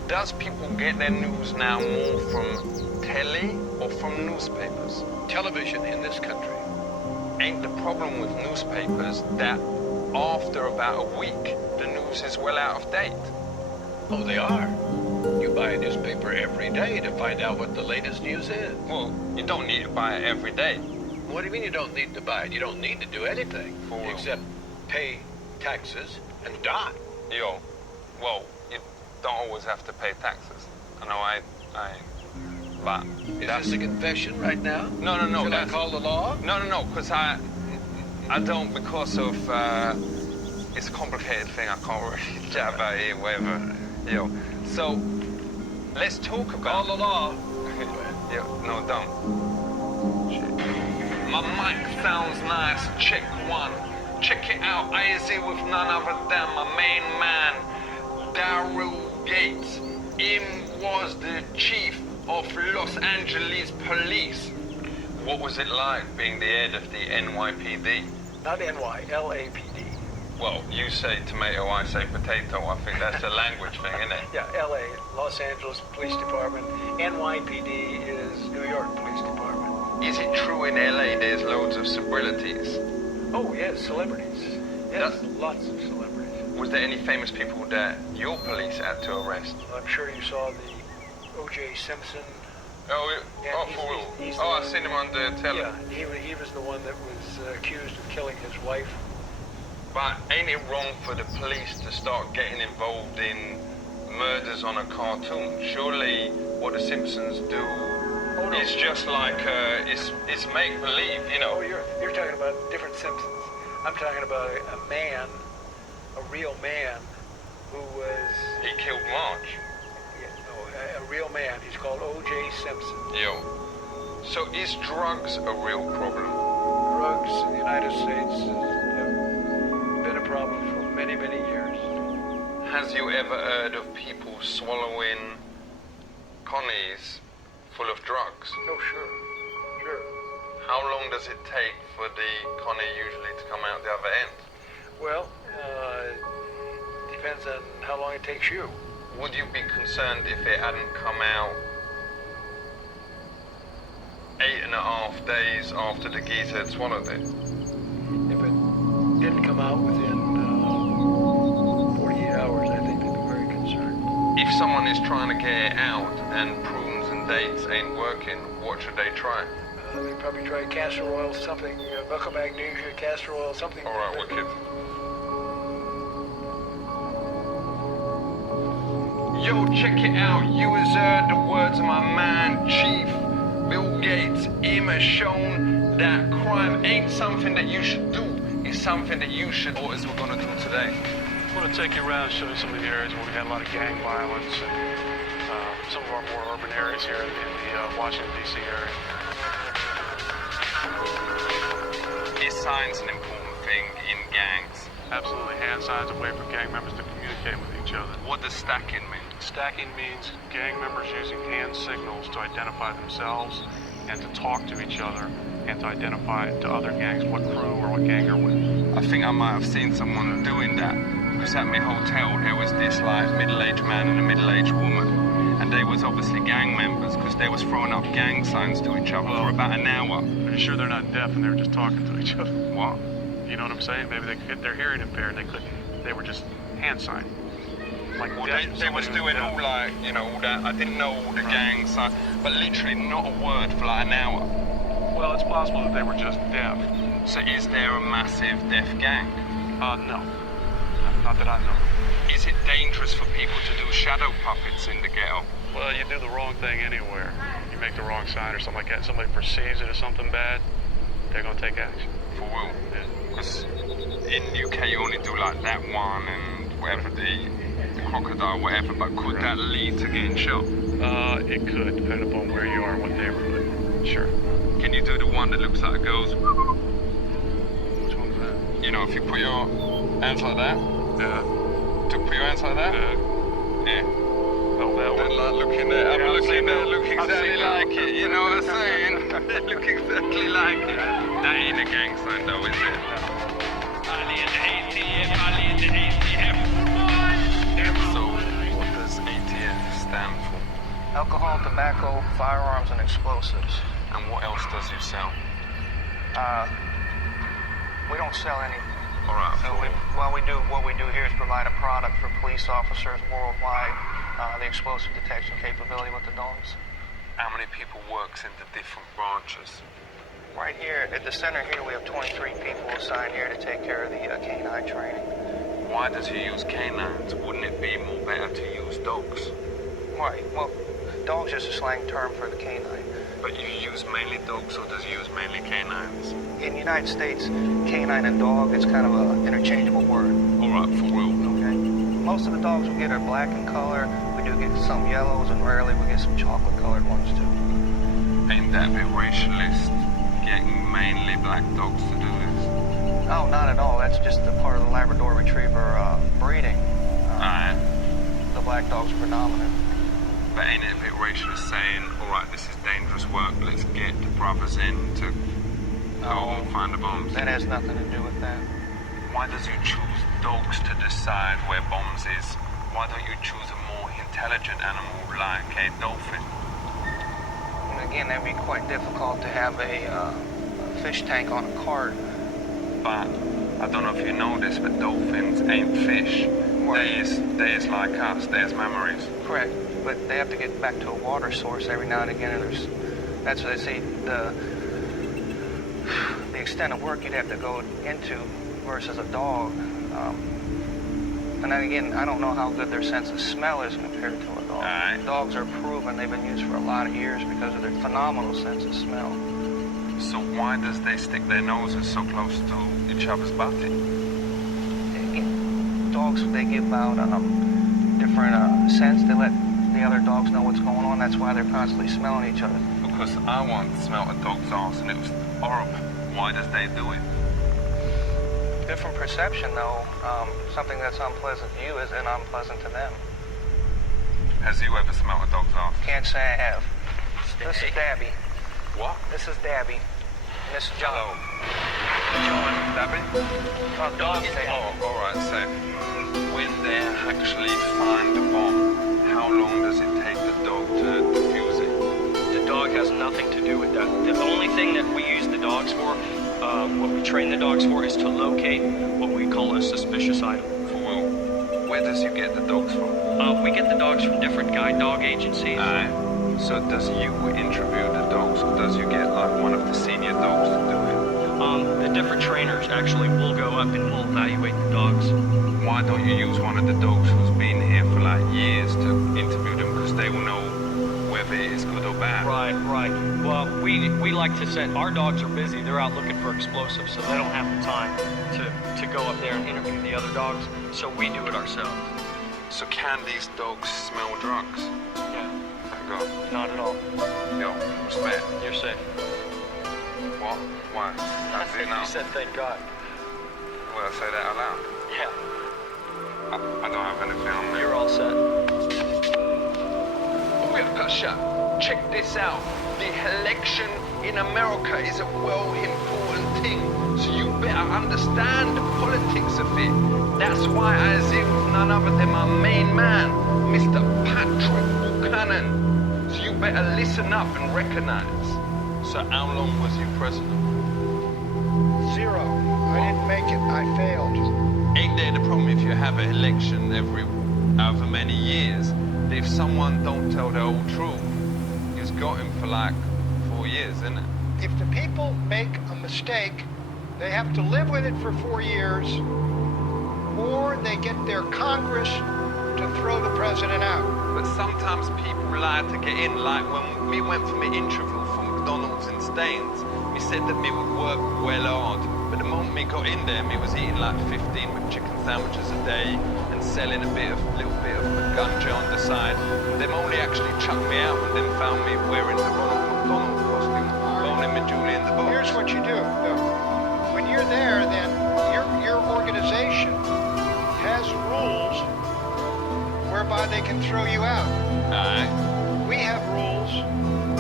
does people get their news now more from telly or from newspapers? Television in this country. Ain't the problem with newspapers that after about a week, the news is well out of date? Oh, they are. You buy a newspaper every day to find out what the latest news is. Well, you don't need to buy it every day. What do you mean you don't need to buy it? You don't need to do anything except pay taxes and die. Yo, well, you don't always have to pay taxes. I know but... Is this a confession right now? No. Should I call the law? No, because I don't, because of, it's a complicated thing. I can't really chat about it, whatever. Yo, so, let's talk about... Call the law. Yo, no, don't. Shit. My mic sounds nice. Check 1. Check it out. I is here with none other than my main man, Daryl Gates. Him was the chief of Los Angeles Police. What was it like being the head of the NYPD? Not NY, LAPD. Well, you say tomato, I say potato. I think that's a language thing, isn't it? Yeah, LA, Los Angeles Police Department. NYPD is New York Police Department. Is it true in LA there's loads of celebrities? Oh, yes, celebrities. Yes, lots of celebrities. Was there any famous people that your police had to arrest? I'm sure you saw the O.J. Simpson. Oh, Yeah, for real? he's Oh, I've seen him on the telly. Yeah, he was the one that was accused of killing his wife. But ain't it wrong for the police to start getting involved in murders on a cartoon? Surely what the Simpsons do is just like, it's make-believe, you know. Oh, you're talking about different Simpsons. I'm talking about a man, a real man, who was... He killed Marge. A real man. He's called O.J. Simpson. Yo. So is drugs a real problem? Drugs in the United States have been a problem for many, many years. Has you ever heard of people swallowing connies full of drugs? Oh, sure. Sure. How long does it take for the connie usually to come out the other end? Well, depends on how long it takes you. Would you be concerned if it hadn't come out 8.5 days after the geese had swallowed it? If it didn't come out within 48 hours, I think they'd be very concerned. If someone is trying to get it out and prunes and dates ain't working, what should they try? They'd probably try castor oil, something, buccal magnesia, castor oil, something. All right, wicked. Yo, check it out. You has heard the words of my man, Chief Bill Gates. Him has shown that crime ain't something that you should do. It's something that you should. What is we're gonna do today? I want to take you around and show you some of the areas where we got a lot of gang violence and some of our more urban areas here in the Washington, D.C. area. Is science an important thing in gangs? Absolutely. Hand signs, a way for gang members to communicate with each other. What does stacking mean? Stacking means gang members using hand signals to identify themselves and to talk to each other and to identify to other gangs what crew or what gang are with. I think I might have seen someone doing that. Because at my hotel there was this like middle-aged man and a middle-aged woman. And they was obviously gang members because they was throwing up gang signs to each other for about an hour. Are you sure they're not deaf and they were just talking to each other? What? You know what I'm saying? Maybe they're hearing impaired and they couldn't. They were just hand signing. Like well, they was doing all like, you know, all that. I didn't know all the gang signs, but literally not a word for like an hour. Well, it's possible that they were just deaf. So is there a massive deaf gang? No. Not that I know. Is it dangerous for people to do shadow puppets in the ghetto? Well, you do the wrong thing anywhere. You make the wrong sign or something like that. Somebody perceives it as something bad, they're going to take action. For real? Because in UK you only do like that one and whatever, the crocodile, whatever, but could that lead to getting shot? It could, depending upon where you are and what neighborhood. Sure. Can you do the one that looks like it goes? Which one's that? You know, if you put your hands like that. Yeah. To put your hands like that? Yeah. Oh, that one? Like looking there, I'm looking there, look exactly like it, you know what I'm saying? They look exactly like it. That ain't a gang sign though, is it? Ali and the ATF, Ali and the ATF. So, what does ATF stand for? Alcohol, tobacco, firearms, and explosives. And what else does you sell? We don't sell any. All right. So what we do here is provide a product for police officers worldwide, the explosive detection capability with the dogs. How many people works in the different branches? Right here, at the center here, we have 23 people assigned here to take care of the canine training. Why does he use canines? Wouldn't it be more better to use dogs? Right, well, dog's just a slang term for the canine. But you use mainly dogs or does you use mainly canines? In the United States, canine and dog, it's kind of an interchangeable word. All right, for real. Okay. Most of the dogs we get are black in color. We do get some yellows, and rarely we get some chocolate-colored ones, too. Ain't that a bit racialist, getting mainly black dogs to do this? No, not at all. That's just a part of the Labrador Retriever breeding. The black dogs are predominant. But ain't it a bit racist saying, all right, this is dangerous work, let's get the brothers in to go and find the bombs? That has nothing to do with that. Why does you choose dogs to decide where bombs is? Why don't you choose a more intelligent animal like a dolphin? And again, that'd be quite difficult to have a fish tank on a cart. but I don't know if you know this, but dolphins ain't fish. They is like us. There's memories. Correct, but they have to get back to a water source every now and again, and that's what they say, the extent of work you'd have to go into versus a dog. And then again, I don't know how good their sense of smell is compared to a dog. Right. Dogs are proven, they've been used for a lot of years because of their phenomenal sense of smell. So why does they stick their noses so close to each other's body? Dogs, they give out different scents. They let the other dogs know what's going on. That's why they're constantly smelling each other. Because I once smelled a dog's ass and it was horrible. Why does they do it? Different perception, though. Something that's unpleasant to you isn't unpleasant to them. Has you ever smelled a dog's ass? Can't say I have. This is Dabby. What? This is Dabby. And this is John. Hello. John, Dabby? Dog. Oh, all right, so when they actually find the bomb, how long does it take the dog to defuse it? The dog has nothing to do with that. The only thing that we use the dogs for, what we train the dogs for, is to locate what we call a suspicious item. Where does you get the dogs from? We get the dogs from different guide dog agencies. So does you interview the dogs, or does you get like one of the senior dogs to do it? The different trainers actually will go up and will evaluate the dogs. Why don't you use one of the dogs who's been here for like years to interview them, because they will know whether it is good or bad? Right. Well, we like to say our dogs are busy. They're out looking for explosives, so they don't have the time to go up there and interview the other dogs. So we do it ourselves. So can these dogs smell drugs? Yeah. Thank God. Not at all. Yo, respect. You're safe. What? Why? I think you said thank God. Will I say that out loud? Yeah. I don't have anything on me. You're all set. Check this out. The election in America is a well important thing, so you better understand the politics of it. That's why I zing none other than my main man, Mr. Patrick Buchanan. So you better listen up and recognize. So how long was you president? 0. I didn't make it. I failed. Ain't there the problem if you have an election every however many years, that if someone don't tell the whole truth, you've got him for like 4 years, isn't it? If the people make a mistake, they have to live with it for 4 years, or they get their Congress to throw the president out. But sometimes people lie to get in, like when we went for my interview for McDonald's in Staines, we said that me would work well hard, but the moment me got in there, me was eating like 15 McChicken sandwiches a day and selling a little bit of ganja on the side. Them only actually chucked me out and then found me wearing the Ronald McDonald costume, rolling with Julie in the box. Here's what you do, though. When you're there, then your organization has rules whereby they can throw you out. Aye. We have rules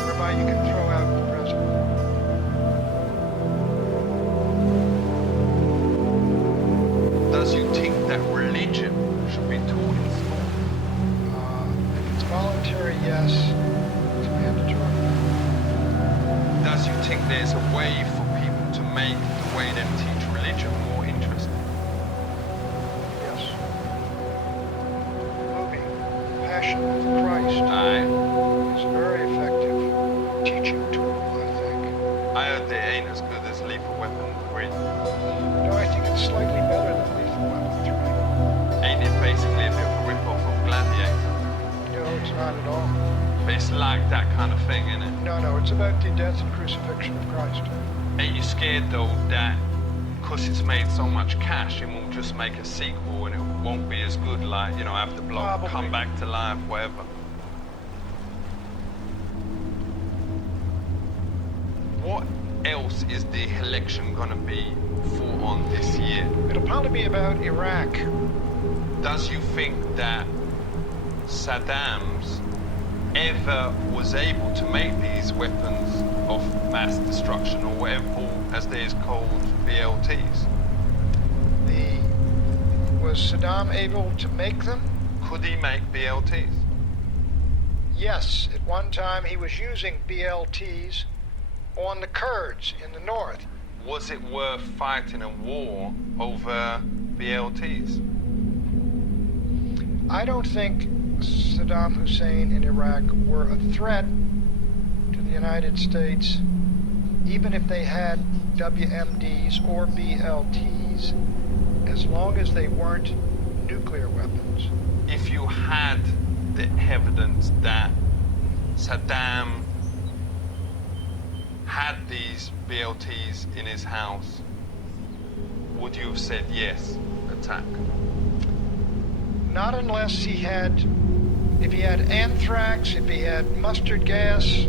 whereby you can throw out the president. Does you think that religion should be taught in school? If it's voluntary, yes. It's mandatory. Does you think there's a way for people to make the way they teach religion more interesting? Yes. Movie, Passion of Christ, is a very effective teaching tool, I think. I heard they ain't as good as Lethal Weapon 3. No, I think it's slightly better than Lethal Weapon 3. Ain't it basically a bit of a rip-off of Gladiator? No, it's not at all. But it's like that kind of thing, isn't it? No, it's about the death and crucifixion of Christ. Ain't you scared, though, that because it's made so much cash, it will just make a sequel and it won't be as good, like, you know, have the bloke come back to life, whatever? What else is the election gonna be for on this year? It'll probably be about Iraq. Does you think that Saddam's ever was able to make these weapons of mass destruction, or whatever, or as they is called, BLTs? Was Saddam able to make them? Could he make BLTs? Yes, at one time he was using BLTs on the Kurds in the north. was it worth fighting a war over BLTs? I don't think Saddam Hussein in Iraq were a threat to the United States, even if they had WMDs or BLTs, as long as they weren't nuclear weapons. If you had the evidence that Saddam had these BLTs in his house, would you have said yes, attack? Not unless if he had anthrax, if he had mustard gas.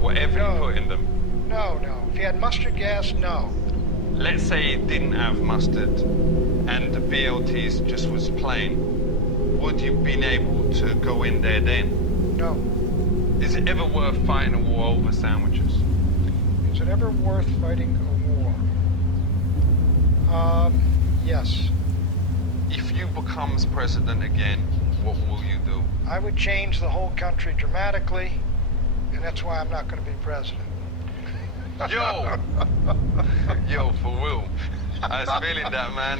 Whatever you put in them. No. If he had mustard gas, no. Let's say he didn't have mustard and the BLTs just was plain. Would you have been able to go in there then? No. Is it ever worth fighting a war over sandwiches? Is it ever worth fighting a war? Yes. If you becomes president again, what will you do? I would change the whole country dramatically, and that's why I'm not going to be president. Yo, for real. I was feeling that, man.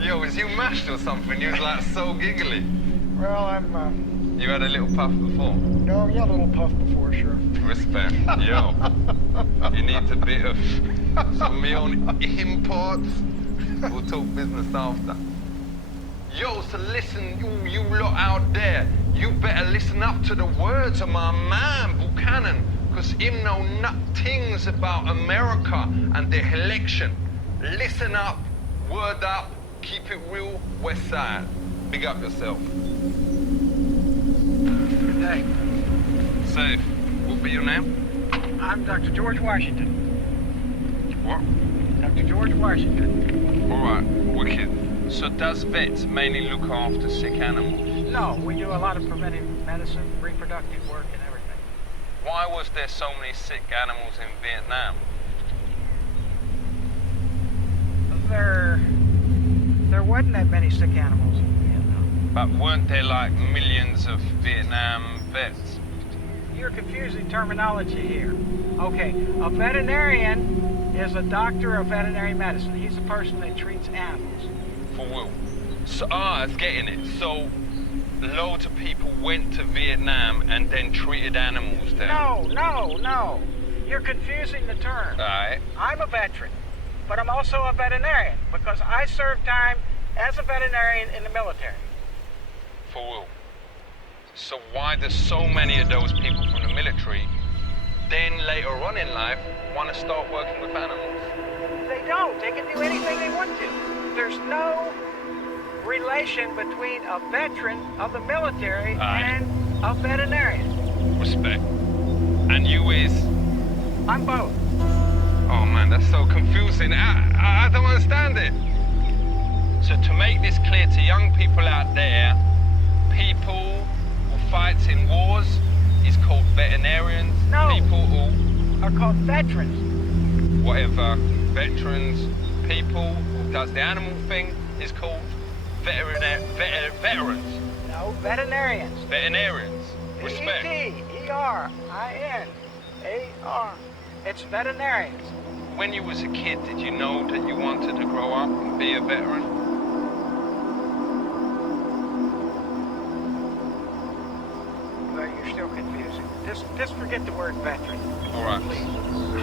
Yo, was you mashed or something? You was like so giggly. Well, You had a little puff before? No, yeah, a little puff before, sure. Respect. Yo, you need a bit of some of your own imports. We'll talk business after. Yo, so listen, you lot out there, you better listen up to the words of my man, Buchanan. Because him know things about America and the election. Listen up, word up, keep it real, West Side. Big up yourself. Good day. Safe. What be your name? I'm Dr. George Washington. What? Dr. George Washington. All right, wicked. So does vets mainly look after sick animals? No, we do a lot of preventive medicine, reproductive work, and everything. Why was there so many sick animals in Vietnam? There wasn't that many sick animals in Vietnam. But weren't there like millions of Vietnam vets? You're confusing terminology here. Okay, a veterinarian is a doctor of veterinary medicine. He's a person that treats animals. For real. So, I was getting it. So, loads of people went to Vietnam and then treated animals there. No. You're confusing the terms. Alright. I'm a veteran, but I'm also a veterinarian because I served time as a veterinarian in the military. For real. So why do so many of those people from the military then later on in life want to start working with animals? They don't. They can do anything they want to. There's no relation between a veteran of the military and a veterinarian. Respect. And you is? I'm both. Oh man, that's so confusing. I don't understand it. So to make this clear to young people out there, people who fight in wars is called veterinarians. No. People who are called veterans. Whatever. Veterans. People who does the animal thing is called veterans. No, veterinarians. Veterinarians. Respect. V-E-T-E-R-I-N-A-R. It's veterinarians. When you was a kid, did you know that you wanted to grow up and be a veteran? Well, you're still confusing. Just forget the word veteran. All right.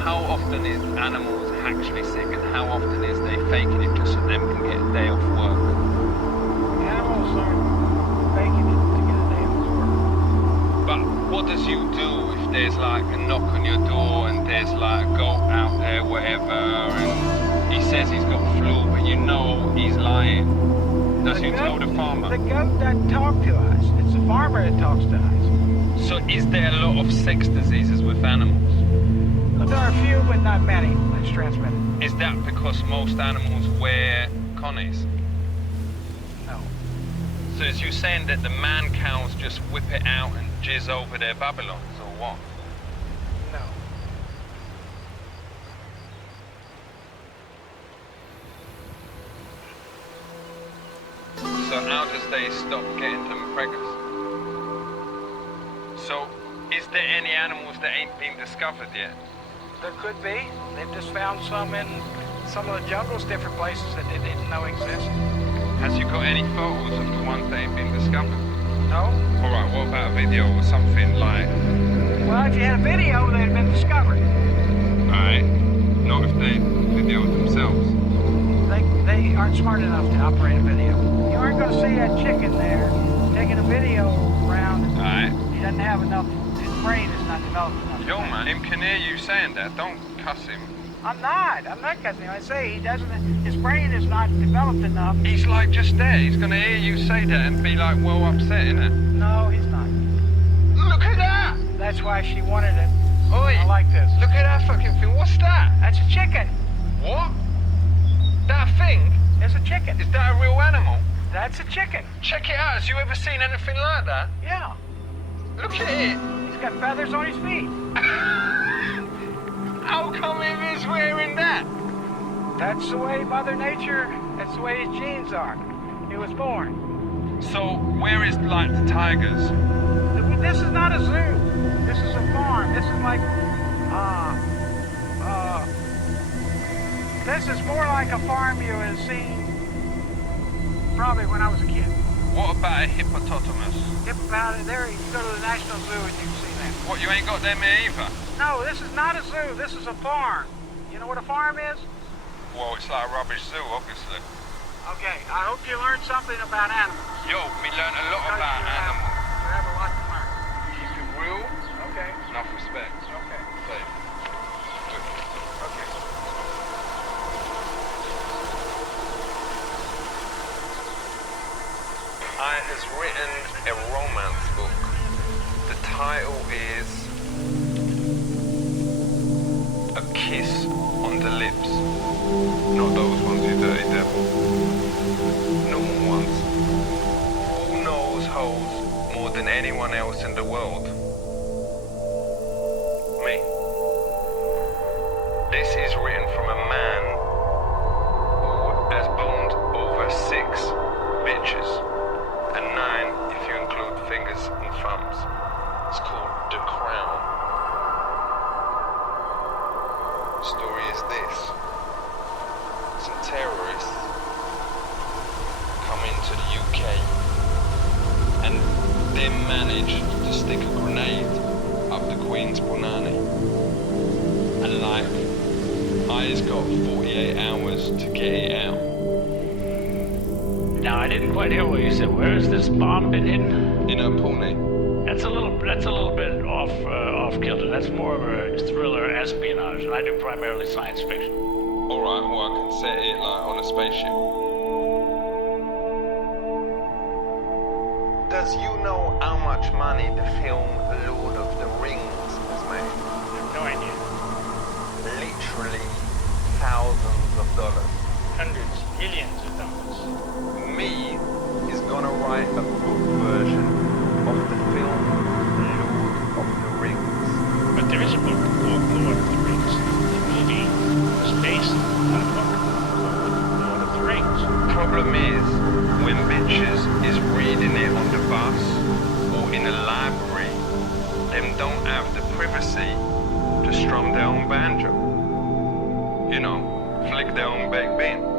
How often is animals actually sick, and how often is they faking it just so them can get a day off work? Animals aren't faking it to get a day off work. But what does you do if there's like a knock on your door and there's like a goat out there, whatever, and he says he's got flu, but you know he's lying? Does you tell the farmer? The goat doesn't talk to us. It's the farmer that talks to us. So is there a lot of sex diseases with animals? There are a few, but not many, that's transmitted. Is that because most animals wear connies? No. So is you saying that the man cows just whip it out and jizz over their Babylons, or what? No. So how does they stop getting them preggers? So is there any animals that ain't been discovered yet? There could be. They've just found some in some of the jungles, different places that they didn't know exist. Has you got any photos of the ones that have been discovered? No. Alright, what about a video or something like... Well, if you had a video, they'd have been discovered. Alright. Not if they video themselves. They aren't smart enough to operate a video. You aren't going to see that chicken there taking a video around. Alright. He doesn't have enough, his brain is not developed enough. Yo, man, him can hear you saying that. Don't cuss him. I'm not cussing him. I say his brain is not developed enough. He's like just there. He's going to hear you say that and be like, well, upset, innit? No, he's not. Look at that! That's why she wanted it. Oi! I like this. Look at that fucking thing. What's that? That's a chicken. What? That thing? It's a chicken. Is that a real animal? That's a chicken. Check it out. Has you ever seen anything like that? Yeah. Look at it. He's got feathers on his feet. How come he is wearing that? That's the way Mother Nature, that's the way his genes are. He was born. So, where is, like, the tigers? This is not a zoo. This is a farm. This is like, this is more like a farm you have seen probably when I was a kid. What about a hippopotamus? There, you can go to the National Zoo and you can see that. What, you ain't got them here either? No, this is not a zoo. This is a farm. You know what a farm is? Well, it's like a rubbish zoo, obviously. Okay, I hope you learned something about animals. Yo, we learned a lot about animals. You have a lot to learn. Keep it real. Okay. Enough respect. Okay. Safe. Okay. I has written a romance book. The title is A Kiss on the Lips. Not those ones, you dirty devil. Normal ones. Who knows hoes more than anyone else in the world? Me. This is written from a man who has boned over 6 bitches. And 9 if you include fingers and thumbs. It's called The Crown. The story is this. Some terrorists come into the UK and they manage to stick a grenade up the Queen's Punani. And like, I's got 48 hours to get it out. Now, I didn't quite hear what you said. Where has this bomb been hidden? In a Pune. That's a little bit off kilter. That's more of a thriller espionage, and I do primarily science fiction. Alright, well, I can set it like on a spaceship. Does you know how much money the film Lord of the Rings has made? No idea. Literally thousands of dollars. Hundreds, millions of dollars. Me is gonna write a book version of the film Lord of the Rings. But there is a book called Lord of the Rings. The movie was based on a book called Lord of the Rings. Problem is, when bitches is reading it on the bus or in a library, them don't have the privacy to strum their own banjo. You know, flick their own baked bean.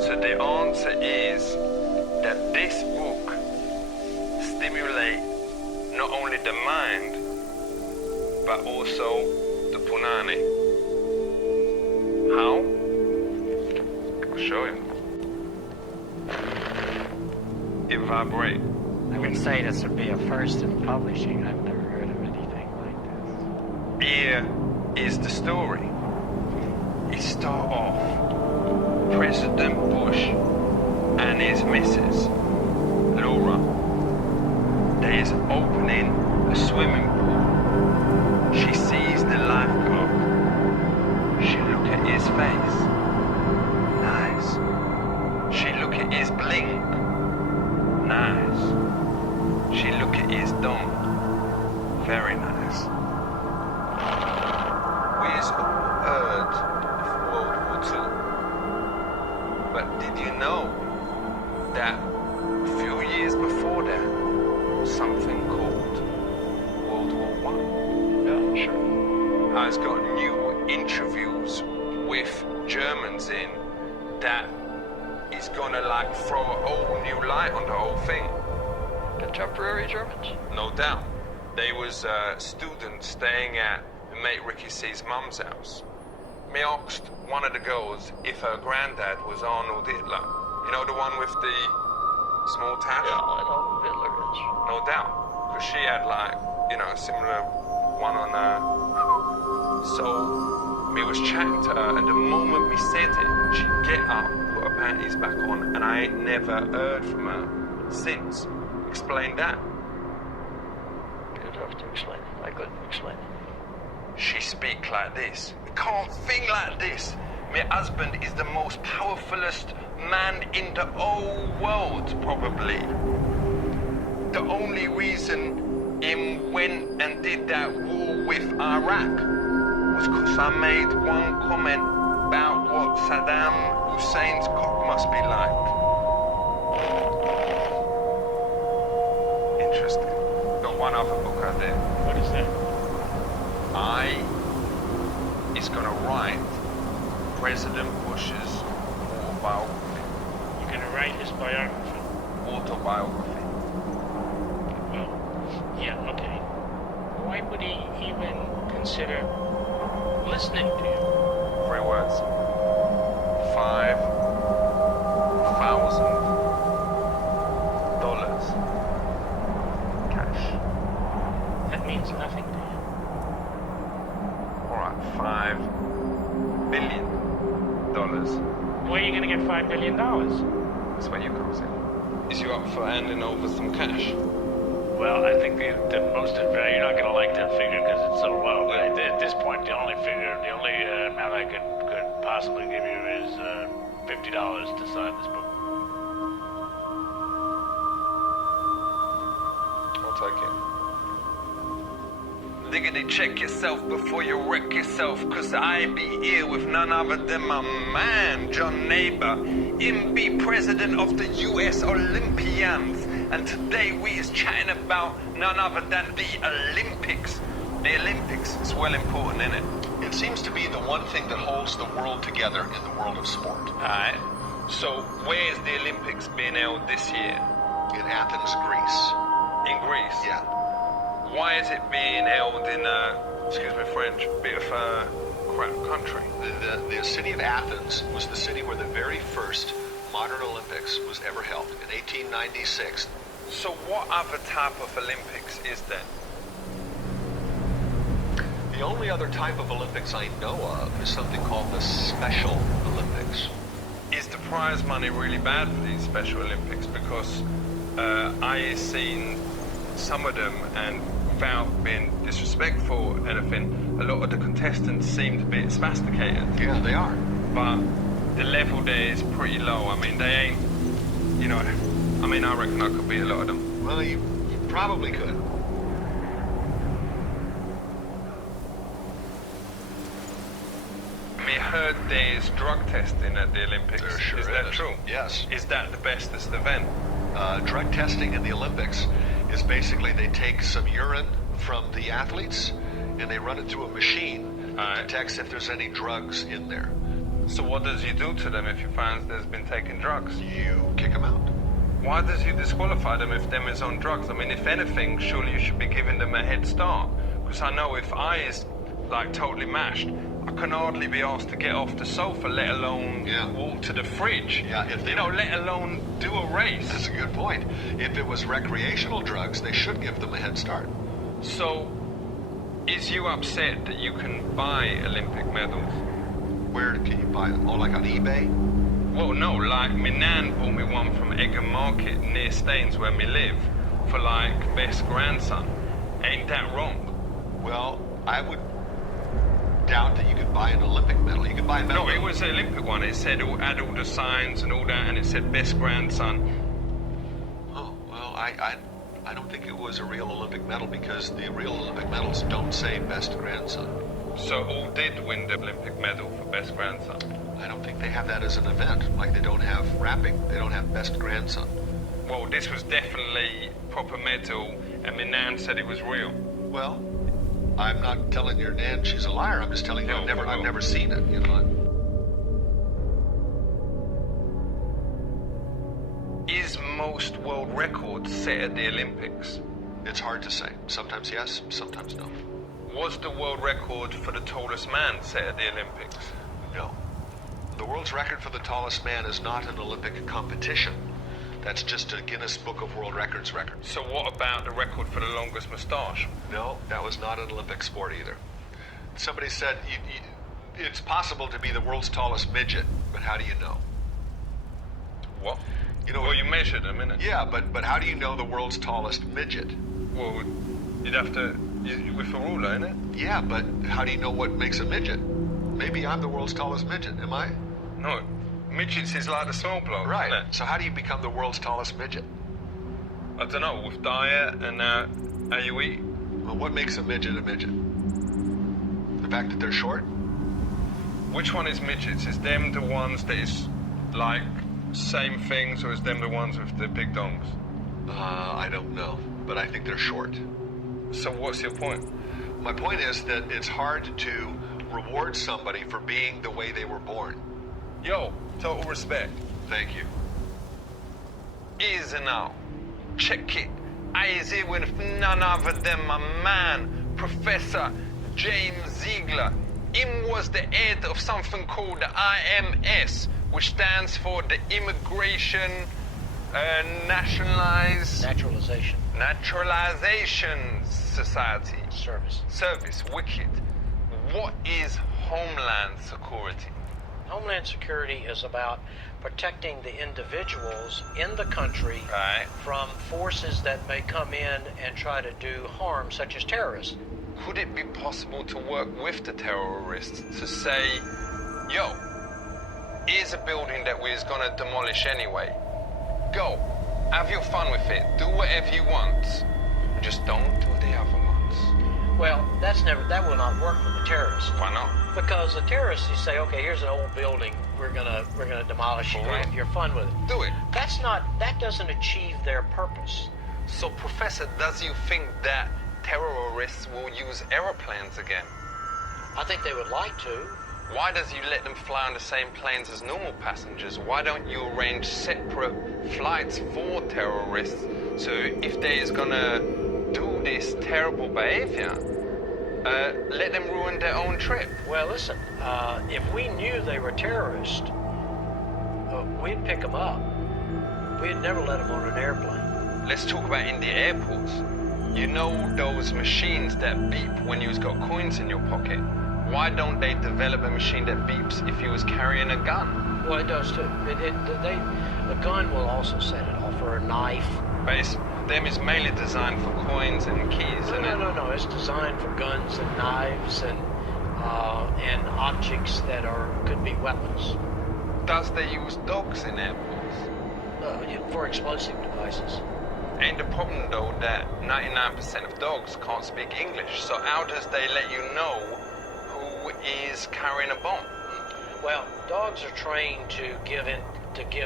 So the answer is that this book stimulates not only the mind, but also the punani. How? I'll show you. It vibrates. I would say this would be a first in publishing. I've never heard of anything like this. Here is the story. It starts off President Bush and his missus, Laura. They is opening a swimming pool. She sees the lifeguard. She look at his face. Nice. She look at his blink. Nice. She look at his dome. Very nice. We's all heard of World War II. But did you know that a few years before that, something called World War has got new interviews with Germans in that is gonna like throw a whole new light on the whole thing. Contemporary Germans? No doubt. They was students staying at mate Ricky C's mum's house. Me asked one of the girls if her granddad was Arnold Hitler. You know, the one with the small tash? Yeah, I know who Hitler is. No doubt. Because she had like, you know, a similar one on her. So, me was chatting to her, and the moment we said it, she'd get up, put her panties back on, and I ain't never heard from her since. Explain that. You'd have to explain it. I couldn't explain it. She speak like this. Can't think like this. My husband is the most powerfulest man in the whole world, probably. The only reason him went and did that war with Iraq was because I made one comment about what Saddam Hussein's cock must be like. Interesting. Got one other book out there. What is that? I is gonna write President Bush's autobiography. You're gonna write his biography? Autobiography. Well, yeah, okay. Why would he even consider listening to you? 3 words. $5,000 cash. That means nothing to you. Alright, $5 billion. Where are you gonna get $5 billion? That's where you comes in. Is you up for handing over some cash? Well, I think the most you're not gonna like that figure because it's so low. But at this point, the only amount I could possibly give you is $50 to sign this book. I'll take it. Diggity, check yourself before you wreck yourself, cause I be here with none other than my man, John Neighbor. Him be president of the US Olympians. And today we is chatting about none other than the Olympics. The Olympics is well important, isn't it? It seems to be the one thing that holds the world together in the world of sport. Alright. So where's the Olympics being held this year? In Athens, Greece. In Greece? Yeah. Why is it being held in excuse me French, bit of a crap country? The city of Athens was the city where the very first modern Olympics was ever held in 1896. So what other type of Olympics is there? The only other type of Olympics I know of is something called the Special Olympics. Is the prize money really bad for these Special Olympics? Because I seen some of them, and without being disrespectful or anything, a lot of the contestants seem to be spasticated. Yeah, they are. But the level there is pretty low. I mean, they ain't, you know, I mean, I reckon I could beat a lot of them. Well, you probably could. I heard there's drug testing at the Olympics. There sure is that true? Yes. Is that the bestest event? Drug testing in the Olympics is basically they take some urine from the athletes and they run it through a machine that detects if there's any drugs in there. So what does you do to them if you find there's been taking drugs? You kick them out. Why does you disqualify them if them is on drugs? I mean, if anything, surely you should be giving them a head start. Because I know if I is like totally mashed, I can hardly be asked to get off the sofa, let alone walk to the fridge. Yeah, if they let alone do a race. That's a good point. If it was recreational drugs, they should give them a head start. So, is you upset that you can buy Olympic medals? Where can you buy them? Oh, like on eBay? Well, no, like my nan bought me one from Egham Market near Staines where me live for like best grandson. Ain't that wrong? Well, I would doubt that you could buy an Olympic medal. You could buy a medal. No, it was an Olympic one. It said it had all the signs and all that, and it said best grandson. Oh, well, I don't think it was a real Olympic medal because the real Olympic medals don't say best grandson. So all did win the Olympic medal for best grandson? I don't think they have that as an event. Like they don't have rapping. They don't have best grandson. Well, this was definitely proper medal, and my nan said it was real. Well, I'm not telling your Nan she's a liar. I'm just telling you I've never seen it. You know. Is most world records set at the Olympics? It's hard to say. Sometimes yes, sometimes no. Was the world record for the tallest man set at the Olympics? No. The world's record for the tallest man is not an Olympic competition. That's just a Guinness Book of World Records record. So what about the record for the longest moustache? No, that was not an Olympic sport either. Somebody said it's possible to be the world's tallest midget, but how do you know? What? You know, well, you measured them, innit? Yeah, but how do you know the world's tallest midget? Well, you'd have to, with a ruler, innit? Yeah, but how do you know what makes a midget? Maybe I'm the world's tallest midget, am I? No, midgets is like the small bloke, right? Isn't it? So how do you become the world's tallest midget? I don't know, with diet and how you eat. Well, what makes a midget a midget? The fact that they're short? Which one is midgets? Is them the ones that is like same things, or is them the ones with the big dongs? I don't know, but I think they're short. So what's your point? My point is that it's hard to reward somebody for being the way they were born. Yo, total respect. Thank you. Easy now. Check it. I is here with none other than my man, Professor James Ziegler. Him was the head of something called the IMS, which stands for the Immigration Naturalization Society. Service, wicked. What is Homeland Security? Homeland Security is about protecting the individuals in the country from forces that may come in and try to do harm, such as terrorists. Could it be possible to work with the terrorists to say, yo, here's a building that we're gonna demolish anyway. Go, have your fun with it, do whatever you want, just don't do the other ones. Well, that will not work with the terrorists. Why not? Because the terrorists, you say, okay, here's an old building, we're gonna demolish it, have your fun with it. Do it. That doesn't achieve their purpose. So, Professor, does you think that terrorists will use aeroplanes again? I think they would like to. Why does you let them fly on the same planes as normal passengers? Why don't you arrange separate flights for terrorists? So if they is gonna do this terrible behavior, let them ruin their own trip. Well, listen, if we knew they were terrorists, we'd pick them up. We'd never let them on an airplane. Let's talk about in the airports. You know those machines that beep when you've got coins in your pocket? Why don't they develop a machine that beeps if you was carrying a gun? Well, it does too. A gun will also set it off, or a knife. But them is mainly designed for coins and keys, No. It's designed for guns and knives and objects that could be weapons. Does they use dogs in airports? For explosive devices. Ain't the problem though that 99% of dogs can't speak English, so how does they let you know who is carrying a bomb? Well, dogs are trained to give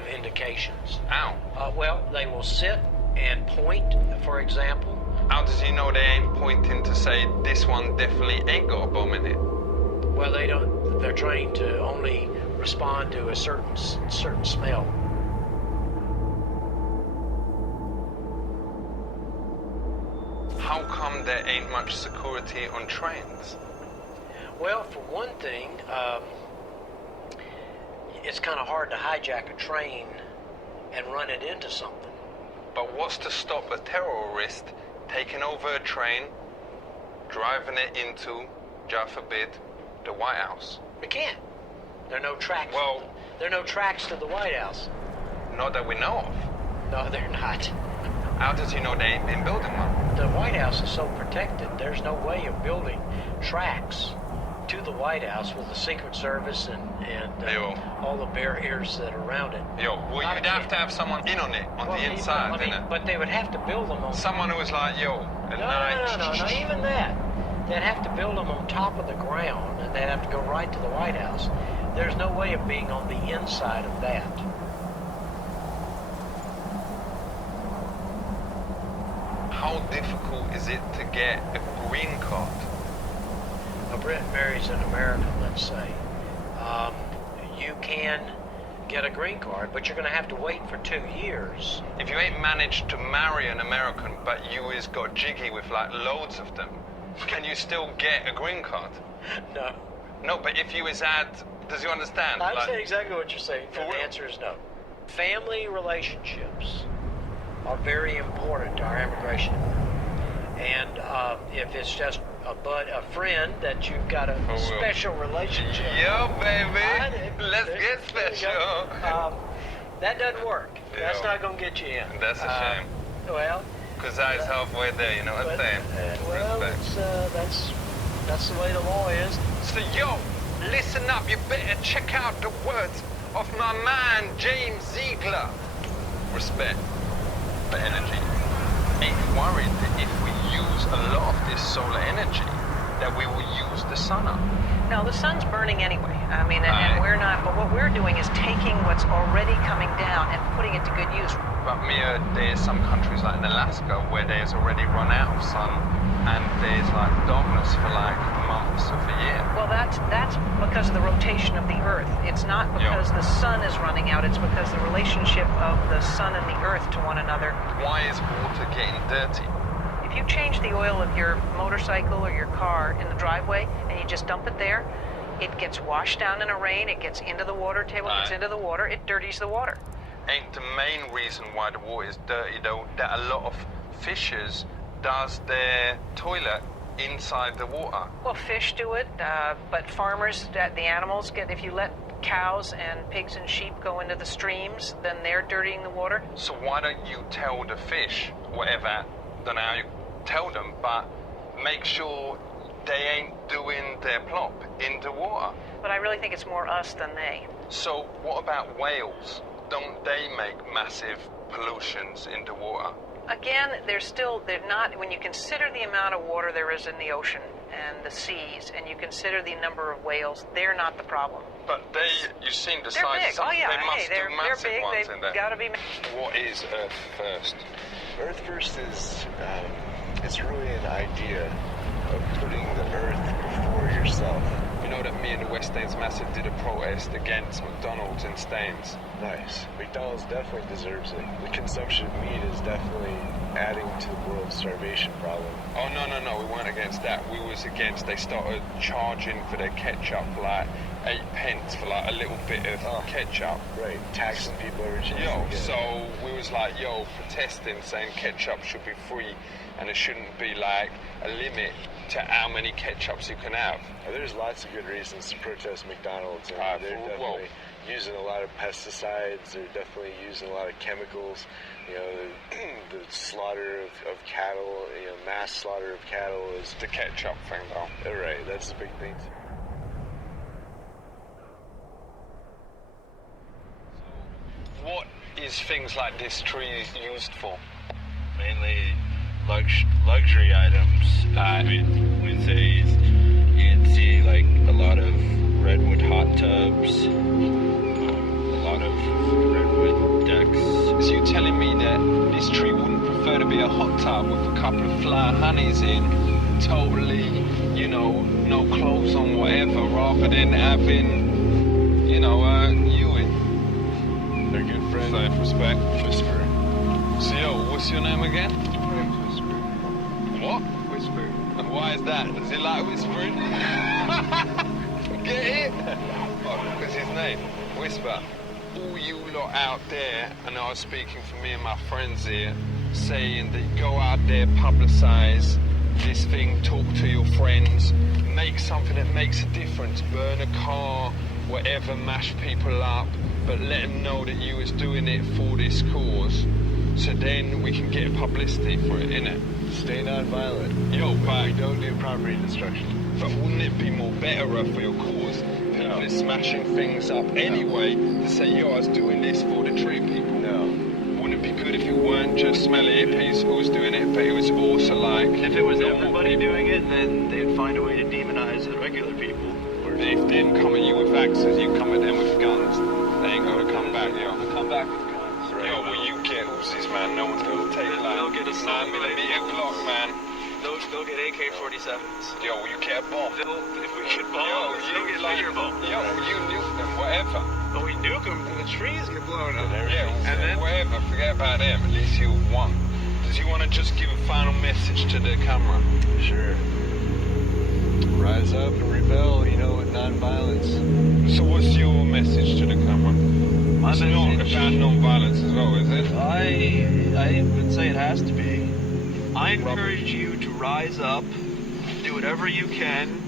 indications. How? Well, they will sit and point, for example. How does he know they ain't pointing to say this one definitely ain't got a bomb in it? Well, they don't. They're trained to only respond to a certain smell. How come there ain't much security on trains? Well, for one thing, it's kind of hard to hijack a train and run it into something. But what's to stop a terrorist taking over a train, driving it into, God forbid, the White House? They can't. There are no tracks. Well, there are no tracks to the White House. Not that we know of. No, they're not. How does you know they ain't been building one? The White House is so protected, there's no way of building tracks to the White House with the Secret Service and all the barriers that are around it. Well, you'd have to have someone in on it, on the inside, innit? But they would have to build them on... Someone who was like, No, even that. They'd have to build them on top of the ground, and they'd have to go right to the White House. There's no way of being on the inside of that. How difficult is it to get a green card? a Brit marries an American, let's say, you can get a green card, but you're going to have to wait for 2 years. If you ain't managed to marry an American, but you is got jiggy with like loads of them, can you still get a green card? No. No, but if you is does you understand? I understand exactly what you're saying. The answer is no. Family relationships are very important to our immigration. And if it's just a friend that you've got a special relationship. Yo, baby, let's get special. That doesn't work. Yeah. That's not going to get you in. That's a shame. Well, because I was halfway there, you know what I'm saying? Well, that's the way the law is. So, yo, listen up. You better check out the words of my man, James Ziegler. Respect for energy. Ain't worried that if we use a lot of this solar energy, that we will use the sun up. No, the sun's burning anyway. I mean, and we're not, but what we're doing is taking what's already coming down and putting it to good use. But Mia, there's some countries like in Alaska where there's already run out of sun and there's like darkness for like months of a year. Well, that's because of the rotation of the Earth. It's not because the sun is running out, it's because the relationship of the sun and the Earth to one another. Why is water getting dirty? If you change the oil of your motorcycle or your car in the driveway and you just dump it there, it gets washed down in a rain, it gets into the water table, gets into the water, it dirties the water. Ain't the main reason why the water is dirty though that a lot of fishers does their toilet inside the water? Well, fish do it, but farmers, the animals get, if you let cows and pigs and sheep go into the streams, then they're dirtying the water. So why don't you tell the fish, whatever, don't know how you tell them, but make sure they ain't doing their plop into water. But I really think it's more us than they. So what about whales? Don't they make massive pollutions into water? Again, they're not, when you consider the amount of water there is in the ocean and the seas, and you consider the number of whales, they're not the problem. But you've seen the they're size. Big. Oh yeah, they must they're do massive big. ones They've in there. got to be. What is Earth First? Earth First is it's really an idea of putting the Earth before yourself. You know that me and the West Staines Massive did a protest against McDonald's in Staines. Nice. McDonald's definitely deserves it. The consumption of meat is definitely adding to the world's starvation problem. Oh, no, we weren't against that. We was against, they started charging for their ketchup like 8 pence for like a little bit of ketchup. Right, taxing people every chance they get. So we was like, protesting, saying ketchup should be free and there shouldn't be like a limit to how many ketchups you can have. There's lots of good reasons to protest McDonald's, and they're definitely using a lot of pesticides, they're definitely using a lot of chemicals, the slaughter of cattle, mass slaughter of cattle is... The ketchup thing though. Right, that's the big thing. What is things like this tree used for? Mainly luxury items. We'd say you'd see like a lot of redwood hot tubs, a lot of redwood decks. So you're telling me that this tree wouldn't prefer to be a hot tub with a couple of flower honeys in, totally, no clothes on, whatever, rather than having, you in? They're good friends. Self-respect. Whisper. So, what's your name again? Whisper. What? Whisper. And why is that? Does he like whispering? Get it? Oh, what's his name? Whisper. All you lot out there, and I was speaking for me and my friends here, saying that go out there, publicise this thing, talk to your friends, make something that makes a difference, burn a car, whatever, mash people up, but let them know that you was doing it for this cause, so then we can get publicity for it, innit? Stay non-violent. But we don't do property destruction. But wouldn't it be more better for your cause? People are smashing things up anyway to say, I was doing this for the tree people. No. Wouldn't it be good if you weren't just smelly hippies who was doing it, but it was also like... If it was everybody doing it, then they'd find a way to demonize the regular people. If they didn't come at you with axes, you come at them with guns. They ain't gonna come back, Come back with guns. Well, you get Uzis, man. No one's gonna take like 9mm Glock, man. They'll get AK-47s. Yo, you get bombed. If we get bombed, they'll get bigger bombs. Yo, you nuke them, whatever. Oh, we nuke them, and the trees get blown up. Yeah, and then whatever, forget about them. At least you won. Does you want to just give a final message to the camera? Sure. Rise up and rebel, with non-violence. So what's your message to the camera? It's not about non-violence as well, is it? I would say it has to be. I encourage you to rise up, do whatever you can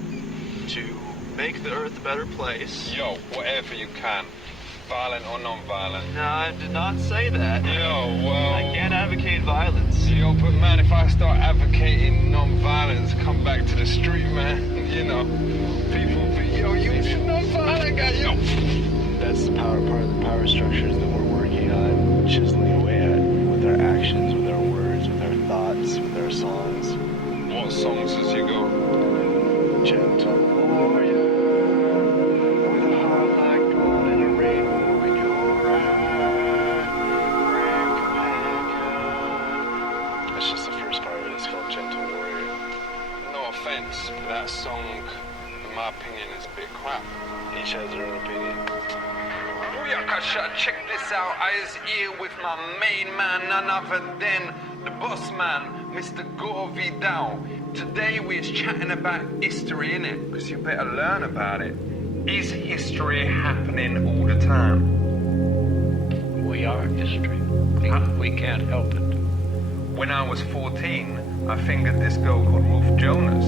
to make the Earth a better place. Yo, whatever you can. Violent or non-violent. No, I did not say that. Yo, well... I can't advocate violence. Yo, but man, if I start advocating non-violence, come back to the street, man. People be, yo, you non-violent guy, yo. That's part of the power structures that we're working on, chiseling away at, with our actions, with our words, with our thoughts, with our songs. What songs has you got? Gentle warrior, with a heart like gold and a rainbow in your eye, brave companion. That's just the first part of it. It's called Gentle Warrior. No offense, but that song, in my opinion, is a bit crap. Each has their own opinion. Check this out. I is here with my main man, none other than the boss man, Mr. Gore Vidal. Today we is chatting about history, innit? Because you better learn about it. Is history happening all the time? We are history. We can't help it. When I was 14, I fingered this girl called Ruth Jonas,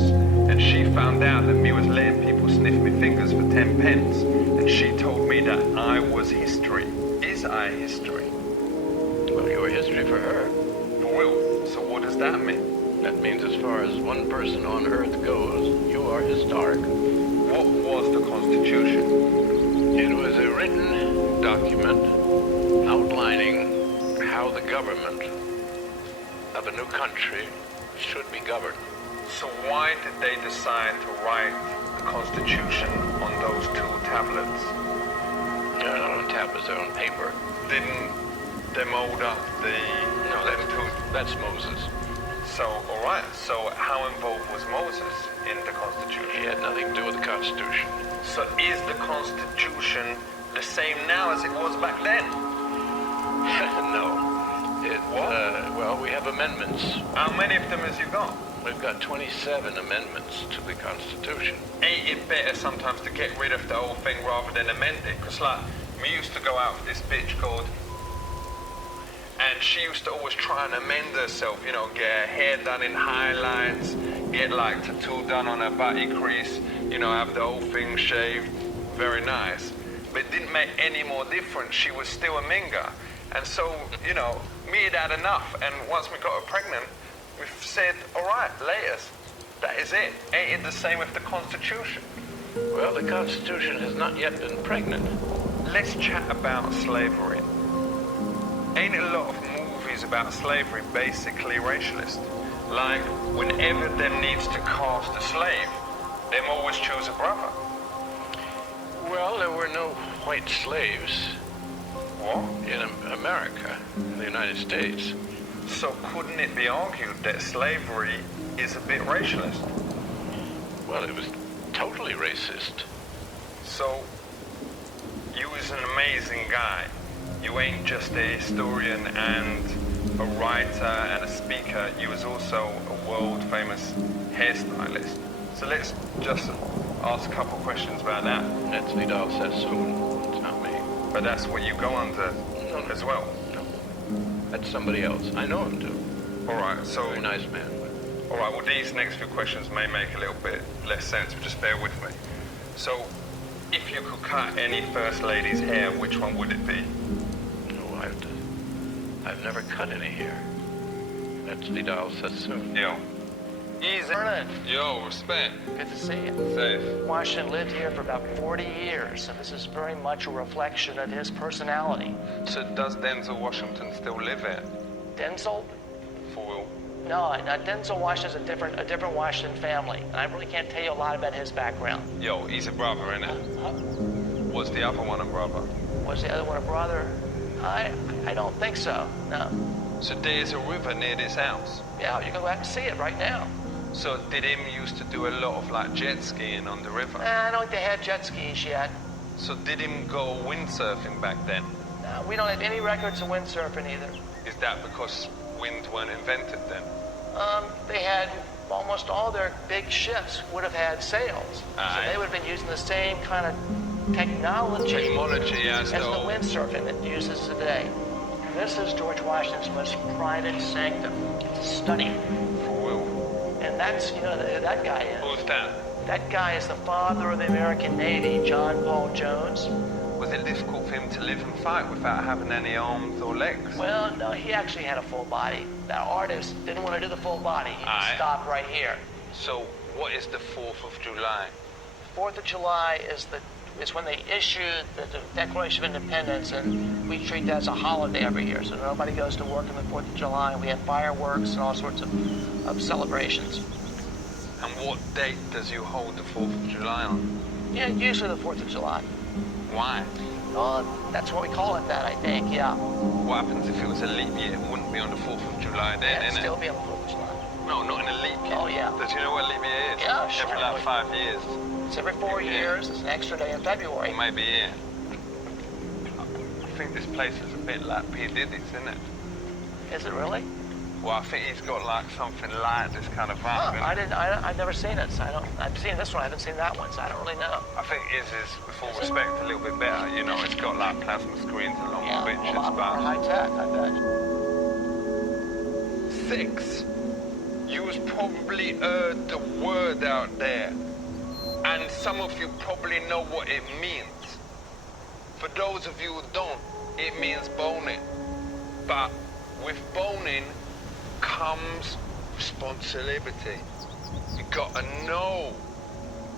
and she found out that me was letting people sniff me fingers for 10 pence, and she told me that I was history. Is I history? Well, you were history for her. For real? So what does that mean? That means as far as one person on Earth goes, you are historic. What was the Constitution? It was a written document outlining how the government of a new country should be governed. So why did they decide to write the Constitution on those two tablets? They're not on tablets, they're on paper. Didn't they mold up the... No, that's Moses. So, alright, so how involved was Moses in the Constitution? He had nothing to do with the Constitution. So is the Constitution the same now as it was back then? No. Well, we have amendments. How many of them has you got? We've got 27 amendments to the Constitution. Ain't it better sometimes to get rid of the whole thing rather than amend it? Because, we used to go out with this bitch called... And she used to always try and amend herself, get her hair done in highlights, get, tattoo done on her body crease, have the whole thing shaved. Very nice. But it didn't make any more difference. She was still a minga. And so, me had had enough. And once we got her pregnant, we said, all right, laters. That is it. Ain't it the same with the Constitution? Well, the Constitution has not yet been pregnant. Let's chat about slavery. Ain't a lot of movies about slavery basically racialist? Like, whenever them needs to cast a slave, them always choose a brother. Well, there were no white slaves. What? In America, in the United States. So couldn't it be argued that slavery is a bit racialist? Well, it was totally racist. So, you was an amazing guy. You ain't just a historian and a writer and a speaker. You was also a world-famous hairstylist. So let's just ask a couple questions about that. That's Vidal Sassoon. It's not me. But that's what you go under as well? No. That's somebody else. I know him too. All right, so... Very nice man. All right, well, these next few questions may make a little bit less sense, but just bear with me. So, if you could cut any First Lady's hair, which one would it be? Oh, I've never cut any hair. That's Vidal Sassoon. Yo. Easy. Vernon. Yo, respect. Good to see you. Safe. Washington lived here for about 40 years, and this is very much a reflection of his personality. So does Denzel Washington still live here? Denzel? For real? No, Denzel Washington's a different Washington family, and I really can't tell you a lot about his background. Yo, he's a brother, innit? Was the other one a brother? Was the other one a brother? I don't think so, no. So there's a river near this house? Yeah, you can go out and see it right now. So did him used to do a lot of like jet skiing on the river? I don't think they had jet skis yet. So did him go windsurfing back then? We don't have any records of windsurfing either. Is that because winds weren't invented then? They had almost all their big ships would have had sails. So they would have been using the same kind of technology as the windsurfing that uses today. This is George Washington's most private sanctum. It's a study. For Will. And that's, you know, who that guy is. Who's that? That guy is the father of the American Navy, John Paul Jones. Was it difficult for him to live and fight without having any arms or legs? Well, no, he actually had a full body. That artist didn't want to do the full body. He just stopped right here. So what is the 4th of July? 4th of July is when they issued the Declaration of Independence, and we treat that as a holiday every year. So nobody goes to work on the 4th of July, and we have fireworks and all sorts of celebrations. And what date does you hold the 4th of July on? Yeah, usually the 4th of July. Why? Well, that's what we call it, that, I think, yeah. What happens if it was a leap year? It wouldn't be on the 4th of July then, It'd innit? still be on the 4th of July. No, not in a leap year. Oh, yeah. Do you know what leap year is? Yeah, sure. Every like 5 years. It's every 4 years. It's an extra day in February. Or maybe a year. I think this place is a bit like P. Diddy's, isn't it? Is it really? Well, I think he's got like something like this kind of vibe. I've never seen it, so I've seen this one, I haven't seen that one, so I don't really know. I think his is, with all respect, a little bit better. You know, it's got like plasma screens along the bitches, a lot more high tech, I bet. 6. You was probably heard the word out there, and some of you probably know what it means. For those of you who don't, it means boning. But with boning comes responsibility. You gotta know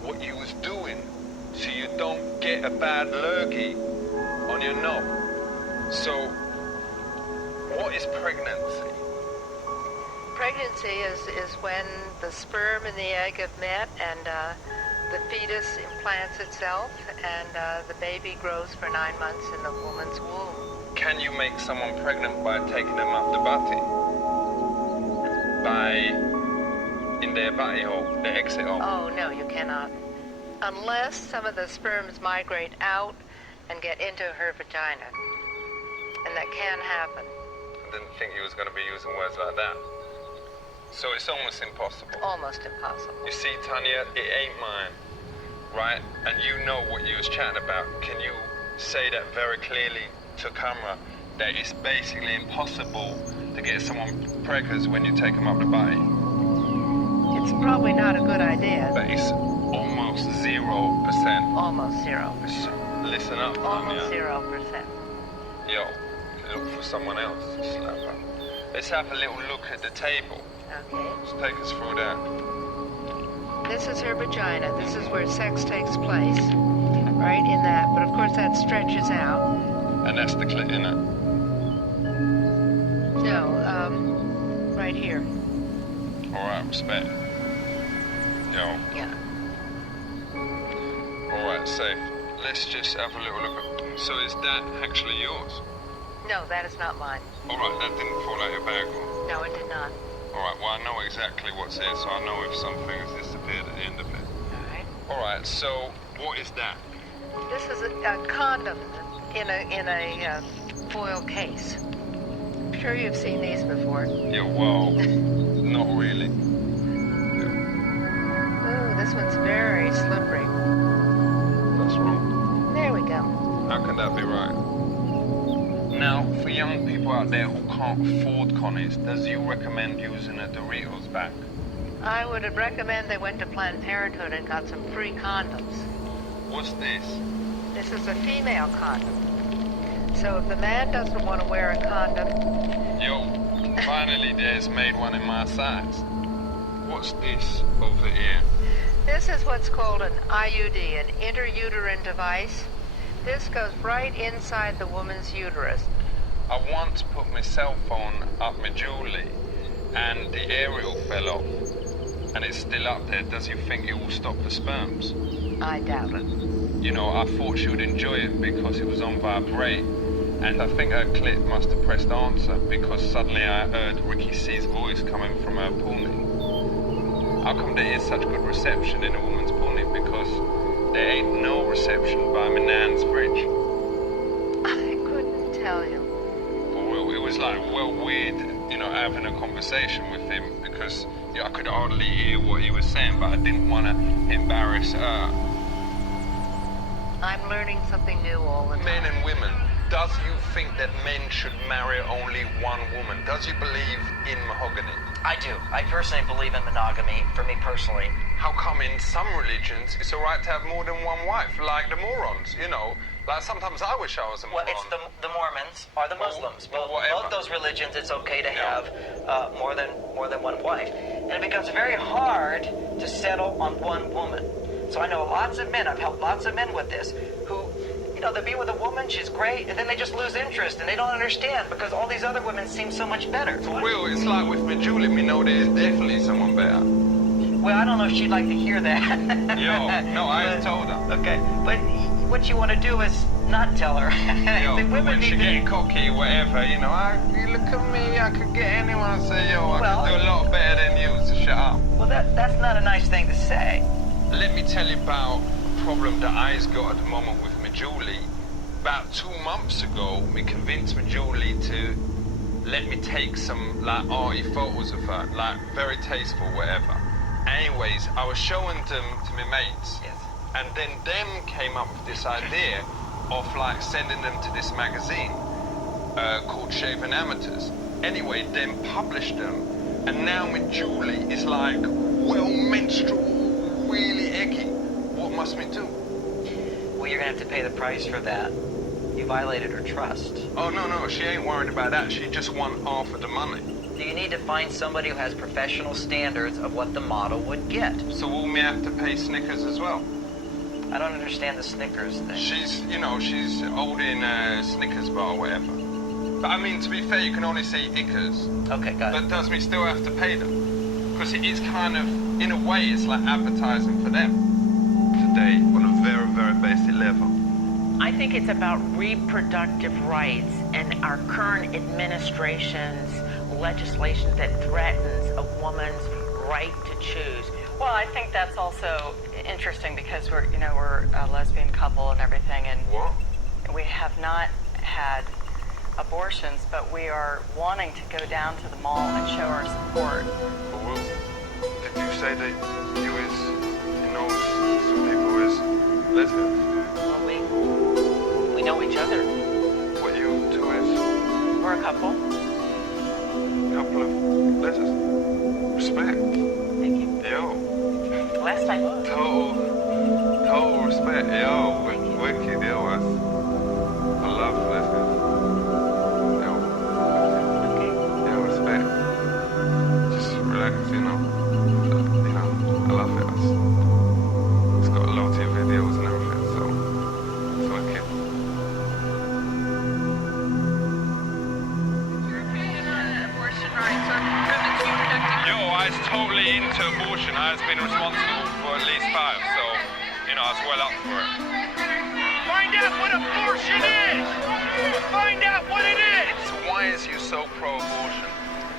what you was doing so you don't get a bad lurgy on your knob. So, what is pregnancy? Pregnancy is when the sperm and the egg have met, and the fetus implants itself, and the baby grows for 9 months in the woman's womb. Can you make someone pregnant by taking them up the butty? In their butty hole, the exit hole? Oh, no, you cannot. Unless some of the sperms migrate out and get into her vagina. And that can happen. I didn't think you was going to be using words like that. So it's almost impossible. Almost impossible. You see, Tanya, it ain't mine, right? And you know what you was chatting about. Can you say that very clearly to camera, that it's basically impossible to get someone preggers when you take them up the body? It's probably not a good idea. But it's almost 0%. Almost 0%. Listen up, Almost Tanya. 0%. Yo, look for someone else to slap her. Let's have a little look at the table. Okay. Let's take us through that. This is her vagina. This is where sex takes place. Right in that. But of course that stretches out. And that's the clit, innit? No, right here. Alright, respect. Yo. Yeah. Alright, safe. Let's just have a little look at... So is that actually yours? No, that is not mine. Alright, that didn't fall out your bag, or... No, it did not. Alright, well, I know exactly what's here, so I know if something has disappeared at the end of it. Alright. Alright, so what is that? This is a condom in a foil case. I'm sure you've seen these before. Yeah, well, not really. Ooh, this one's very slippery. That's wrong. There we go. How can that be right? Now, for young people out there who can't afford connies, does you recommend using a Doritos bag? I would recommend they went to Planned Parenthood and got some free condoms. What's this? This is a female condom. So if the man doesn't want to wear a condom... Yo, finally there's made one in my size. What's this over here? This is what's called an IUD, an intrauterine device. This goes right inside the woman's uterus. I once put my cell phone up my Julie and the aerial fell off. And it's still up there. Does you think it will stop the sperms? I doubt it. You know, I thought she would enjoy it because it was on vibrate. And I think her clit must have pressed answer because suddenly I heard Ricky C's voice coming from her pony. How come there is such good reception in a woman's pony? Because there ain't no reception by my nan's fridge. I couldn't tell you. Well, it was like, well, weird, you know, having a conversation with him because I could hardly hear what he was saying, but I didn't want to embarrass her. I'm learning something new all the time. Men and women, does you think that men should marry only one woman? Does you believe in mahogany? I do. I personally believe in monogamy, for me personally. How come in some religions it's all right to have more than one wife, like the Morons, you know? Like sometimes I wish I was a moron. Well, it's the Mormons or the Muslims. Whatever. Both those religions, it's okay to have more than one wife. And it becomes very hard to settle on one woman. So I know lots of men, I've helped lots of men with this, who, you know, they'll be with a woman, she's great, and then they just lose interest, and they don't understand, because all these other women seem so much better. For real, it's like with me Julie, we know there's definitely someone better. Well, I don't know if she'd like to hear that. Yo, no, I told her. Okay, but what you want to do is not tell her. Yo, but when she get cocky, whatever, you know, you look at me, I could get anyone and say, yo, I could do a lot better than you, so shut up. Well, that's not a nice thing to say. Let me tell you about a problem that I's got at the moment with me Julie. About 2 months ago, we convinced me Julie to let me take some like arty photos of her, like very tasteful, whatever. Anyways, I was showing them to my mates, and then them came up with this idea of like sending them to this magazine called Skyrim Atmospheres. Anyway, them published them, and now my Julie is like, well, menstrual, really eggy. What must we do? Well, you're gonna have to pay the price for that. You violated her trust. Oh, no, she ain't worried about that. She just won half of the money. Do you need to find somebody who has professional standards of what the model would get? So will me have to pay Snickers as well? I don't understand the Snickers thing. She's holding a Snickers bar or whatever. But I mean, to be fair, you can only say Ickers. Okay, got it. But does me still have to pay them? Because it is kind of, in a way, it's like advertising for them. Today, on a very, very basic level. I think it's about reproductive rights and our current administration's legislation that threatens a woman's right to choose. Well, I think that's also interesting because we're a lesbian couple and everything, and we have not had abortions, but we are wanting to go down to the mall and show our support. Well, did you say that you know some people as lesbians? Well, we know each other. What you two is? We're a couple. Couple of letters. Respect. Thank you. Yo. Last I looked. Total respect. Yo, wicked, yo. I love lesbians. Yo. Yo, respect. Just relax, you know. I love it. It's got a lot of your videos and everything, so it's wicked. Yo, I was totally into abortion. I was been responsible for at least 5, so, I was well up for it. Find out what abortion is! Find out what it is! So why is you so pro-abortion?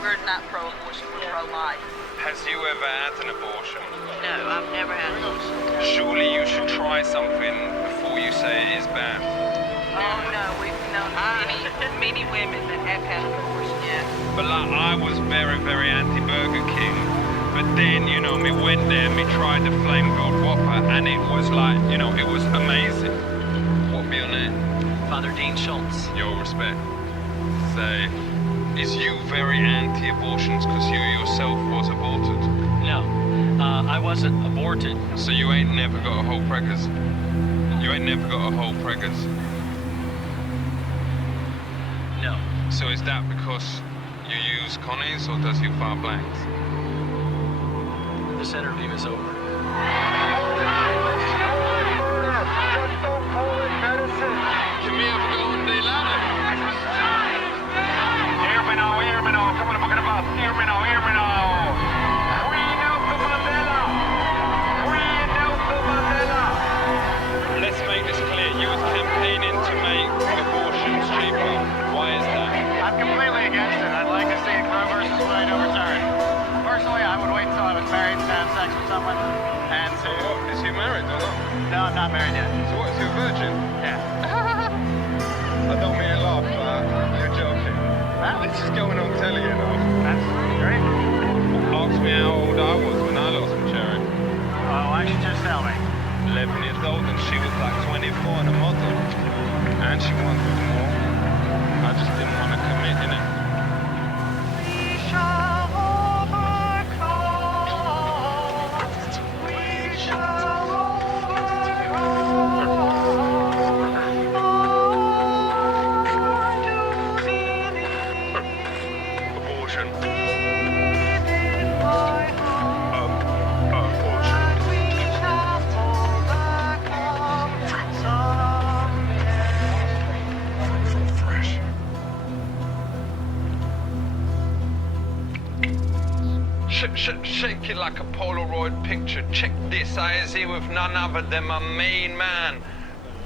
We're not pro-abortion, we're pro-life. Has you ever had an abortion? No, I've never had an abortion. Surely you should try something before you say it is bad. Oh, no, we've known many women that have had an abortion, yeah. But I was very, very anti-Burger King. But then, we went there and we tried the Flame Grilled Whopper, and it was like, it was amazing. What be your name? Father Dean Schultz. Your respect. Say, is you very anti-abortions because you yourself was aborted? No, I wasn't aborted. So you ain't never got a whole preggers? You ain't never got a whole preggers? No. So is that because you use connies or does you fire blanks? This interview is over. Can we have a go on the ladder? Hear me now, come on, look at the bus. Hear me now. Free Nelson Mandela! Let's make this clear. You was campaigning to make abortions cheaper. Why is that? I'm completely against it. I'd like to see Roe versus Wade overturned. Personally, I would wait until I was married to have sex someone? And So what? Is he married or not? No, I'm not married yet. So what, is he a virgin? Yeah. I don't mean to laugh, but you're joking. This is going on telly, you know. That's great. Ask me how old I was when I lost my cherry. Oh, why don't you just tell me? 11 years old, and she was like 24 and a model. And she wanted more. I just didn't want to commit, innit? Shake it like a Polaroid picture. Check this. I is here with none other than my main man,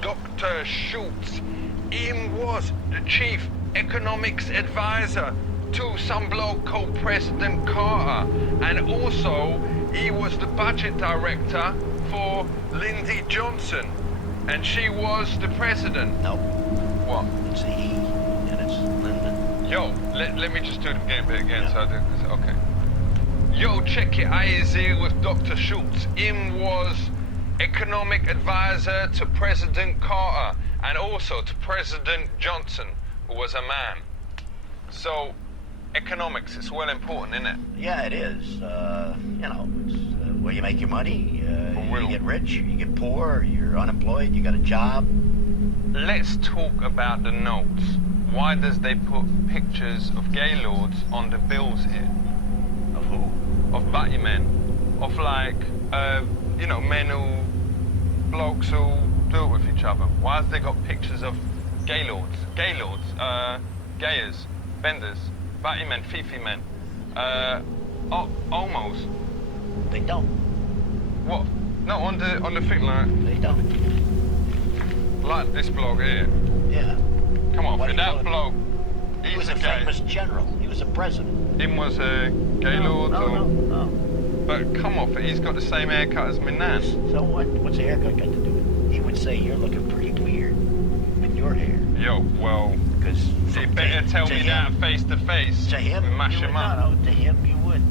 Dr. Schultz. Him was the chief economics advisor to some bloke called President Carter. And also, he was the budget director for Lyndon Johnson. And she was the president. No. What? It's a he, and it's Lyndon. Yo, let me just do the game bit again, so I do, okay. Yo, check it, I is here with Dr. Schultz. Him was economic advisor to President Carter and also to President Johnson, who was a man. So, economics is well important, isn't it? Yeah, it is. You know, it's where you make your money. You get rich, you get poor, you're unemployed, you got a job. Let's talk about the notes. Why does they put pictures of gay lords on the bills here? Of who? Of batty men. Of like, you know, men who, blokes who do it with each other. Why have they got pictures of gay lords, gayers, benders, batty men, fifi men, homos? They don't. What? No, on the thing, like... They don't. Like this bloke here. Yeah. Come on, that bloke... He was a famous general. He was a president. Him was a gay lord? No. But come on, he's got the same haircut as my nan. So what? What's a haircut got to do with it? He would say you're looking pretty weird with your hair. Yo, well... Because... He better tell me that face to face. To him, mash him up. No, to him you would.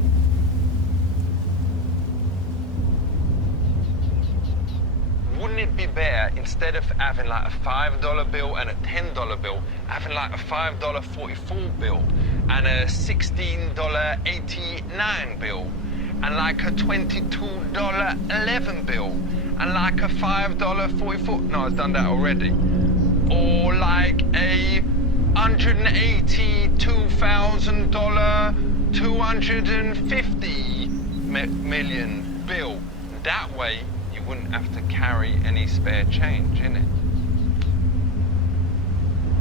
Wouldn't it be better, instead of having like a $5 bill and a $10 bill, having like a $5.44 bill and a $16.89 bill and like a $22.11 bill and like a $5.44? No, I've done that already. Or like a $182,000 $250 million bill. That way, you wouldn't have to carry any spare change, innit?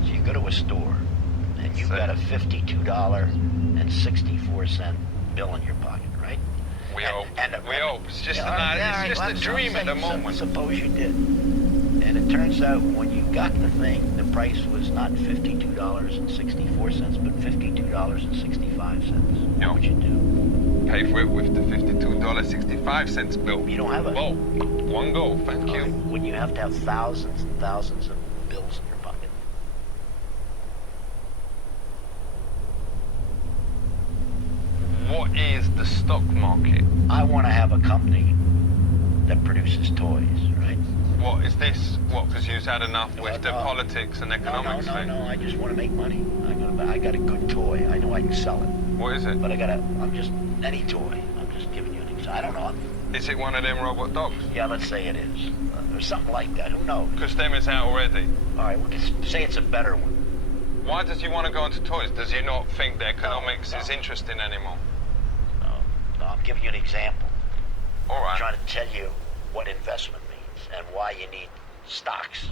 So you go to a store, and you've got a $52.64 bill in your pocket, right? We hope. It's just a dream at the moment. Suppose you did. And it turns out when you got the thing, the price was not $52.64, but $52.65. What would you do? Pay for it with the $52.65 bill. You don't have it. Oh, one go, thank you. When you have to have thousands and thousands of bills in your pocket. What is the stock market? I want to have a company that produces toys, right? What is this? What? Because you've had enough with the politics and economics thing? No. I just want to make money. I got a good toy. I know I can sell it. What is it? But I'm just any toy. I'm just giving you an example. I don't know. Is it one of them robot dogs? Yeah, let's say it is. Or something like that. Who knows? Because them is out already. All right, well, just say it's a better one. Why does he want to go into toys? Does he not think the economics is interesting anymore? No, I'm giving you an example. All right. I'm trying to tell you what investment means and why you need stocks.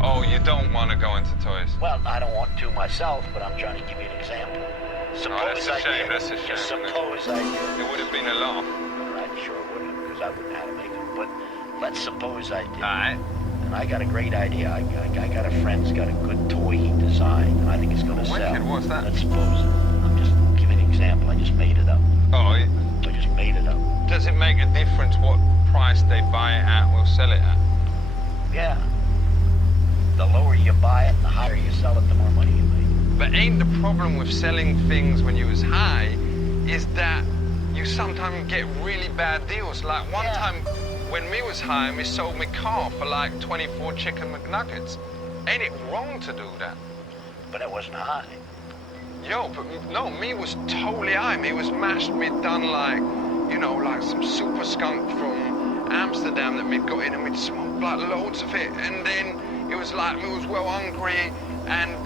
Oh, you don't want to go into toys? Well, I don't want to myself, but I'm trying to give you an example. That's a shame. That's a shame. Suppose I did. It would have been a laugh. All right, sure it would have, because I wouldn't know how to make them. But let's suppose I did. All right. And I got a great idea. I got a friend's got a good toy he designed, and I think it's going to sell. Wicked, what's that? Let's suppose it. I'm just giving an example. I just made it up. Oh, I just made it up. does it make a difference what price they buy it at or sell it at? Yeah. The lower you buy it, the higher you sell it, the more money you make. But ain't the problem with selling things when you was high is that you sometimes get really bad deals. Like one time when me was high, we sold my car for like 24 chicken McNuggets. Ain't it wrong to do that? But it wasn't high. Yo, but no, me was totally high. Me was mashed. We'd done like, you know, like some super skunk from Amsterdam that we'd got in and we'd smoked like loads of it. And then it was like we was well hungry and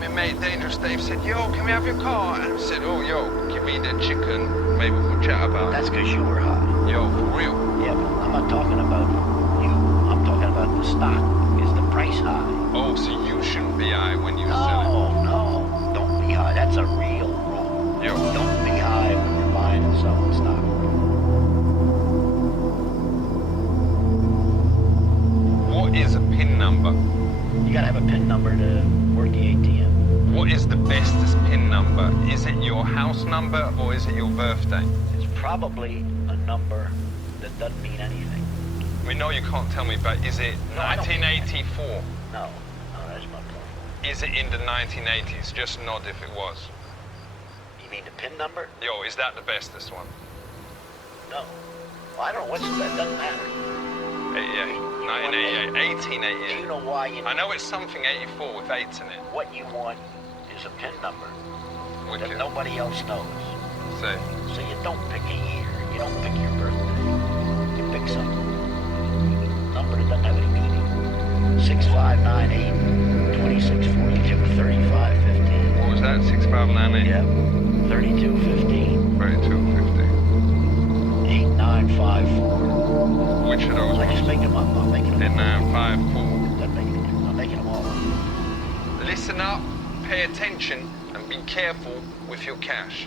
my mate Dangerous Dave said, yo, can we have your car? And I said, oh, yo, give me the chicken. Maybe we'll chat about it. That's because you were high. Yo, for real. Yeah, but I'm not talking about you. I'm talking about the stock. Is the price high? Oh, so you shouldn't be high when you sell it? No, don't be high. That's a real rule. Yo. Don't be high when you're buying and selling stock. What is a PIN number? You gotta have a PIN number to work the ATM. What is the bestest PIN number? Is it your house number or is it your birthday? It's probably a number that doesn't mean anything. We know you can't tell me, but is it 1984? No, that's my point. Is it in the 1980s? Just nod if it was. You mean the PIN number? Yo, is that the bestest one? No. Well, I don't know that doesn't matter. 88, 1988, 1888. Do you know why you... I know it's something 84 with 8s in it. What you want is a PIN number Wicked. that nobody else knows. Say. So you don't pick a year. You don't pick your birthday. You pick some number that doesn't have any meaning. 6598, 2642, 3515. What was that? 6598? Yep. 3215. 3215. 8954. Which of those? I just make them up. I'm making them up. 8954. I'm making them all up. Listen up, pay attention, and be careful with your cash.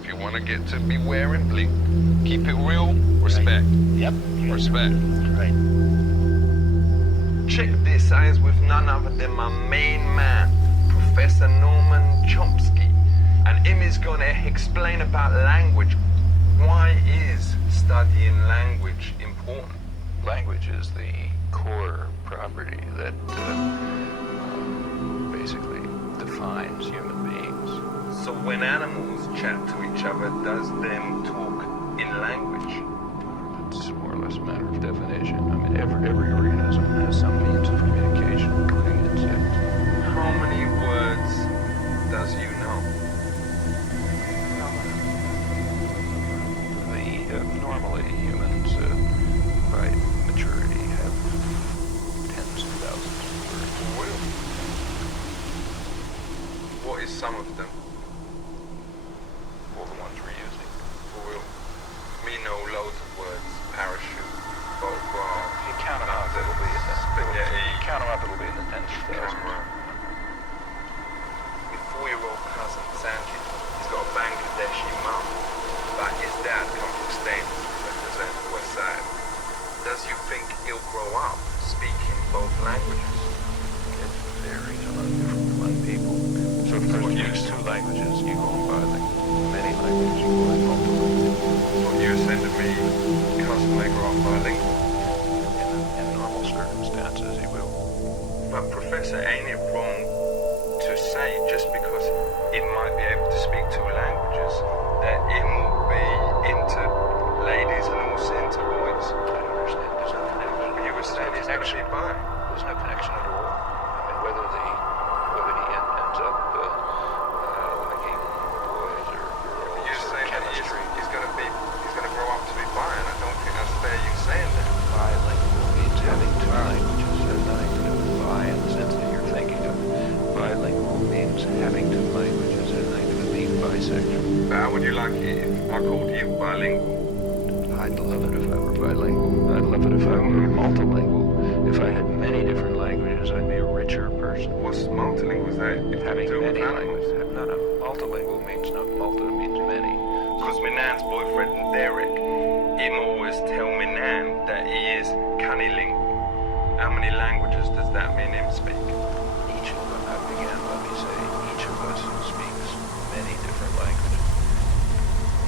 If you want to get to be wearing blink, keep it real, respect. Right. Yep. Respect. Right. Check this eyes with none other than my main man, Professor Norman Chomsky. And him is gonna explain about language. Why is studying language important? Language is the core property that basically defines human beings. So when animals chat to each other, does them talk in language? It's more or less a matter of definition. I mean, every organism has some means of communication, including insects. How many words does you know? Normally humans, by maturity, have tens of thousands of words. What is some of them? All the ones we're using. For real. Me know loads of words. Parachute, photograph. If you count them up, it'll be in the spaghetti. Count them up, it'll be in the tens of thousands. Camera. My 4-year-old cousin Sanji, he's got a Bangladeshi mum, but his dad comes from Staines to represent the West Side. Does you think he'll grow up speaking both languages? It varies a lot different among people. So if you use 2 languages, you go bilingual. Many languages, you go multiple. What you're saying to me, cousin may grow up bilingual? In normal circumstances, he will. But Professor, ain't it wrong to say just because he might be able to speak 2 languages that it will be into ladies and also into boys? I don't understand. There's no connection. You were saying he's going to be bi. There's no connection at all. I mean, whether he ends up liking boys or girls. You're saying that he's going to grow up to be bi, and I don't think that's fair. You saying that? Bilingual means having 2 languages. It has nothing to do with bi in the sense that you're thinking of. Bilingual means having 2 languages. It has nothing to do with being bisexual. But how would you like it if I called you bilingual? I'd love it if I were bilingual. I'd love it if I were multilingual. If I had many different languages, I'd be a richer person. What's multilingual? Is that if having you do many with animals? languages? No, multilingual means not multi, it means many. Because my nan's boyfriend, Derek, him always tell me nan that he is cunnilingual. How many languages does that mean him speak? Each of them, again, let me say, each of us speaks many different languages.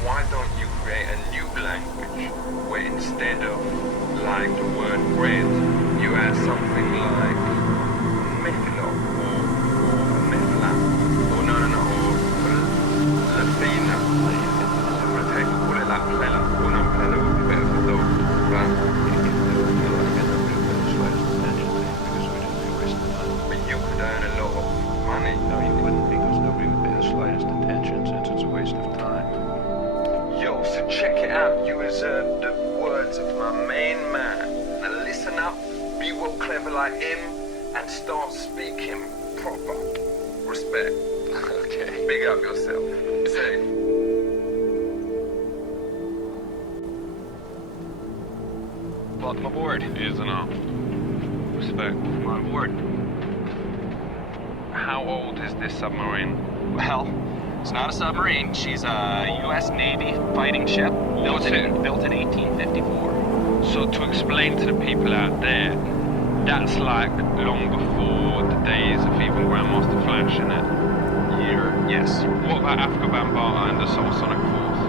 why don't you create a new language where instead of like the word bread, you add something like methlo or methla or no or latina. Okay, call it like plella or no plella would be better for dog, right? But you could earn a lot of money. No, you wouldn't, because nobody would pay the slightest attention since it's a waste of time. Yo, so check it out. You reserve the words of my main man. Now listen up, be well clever like him, and start speaking proper. Respect. Okay. Big up yourself. Say. Welcome aboard. Is and all. Respect. Come on board. How old is this submarine? Well, it's not a submarine. She's a U.S. Navy fighting ship built in 1854. So to explain to the people out there, that's like long before the days of even Grandmaster Flash, isn't it? Yes. What about Africa Bambaataa and the Soulsonic Force?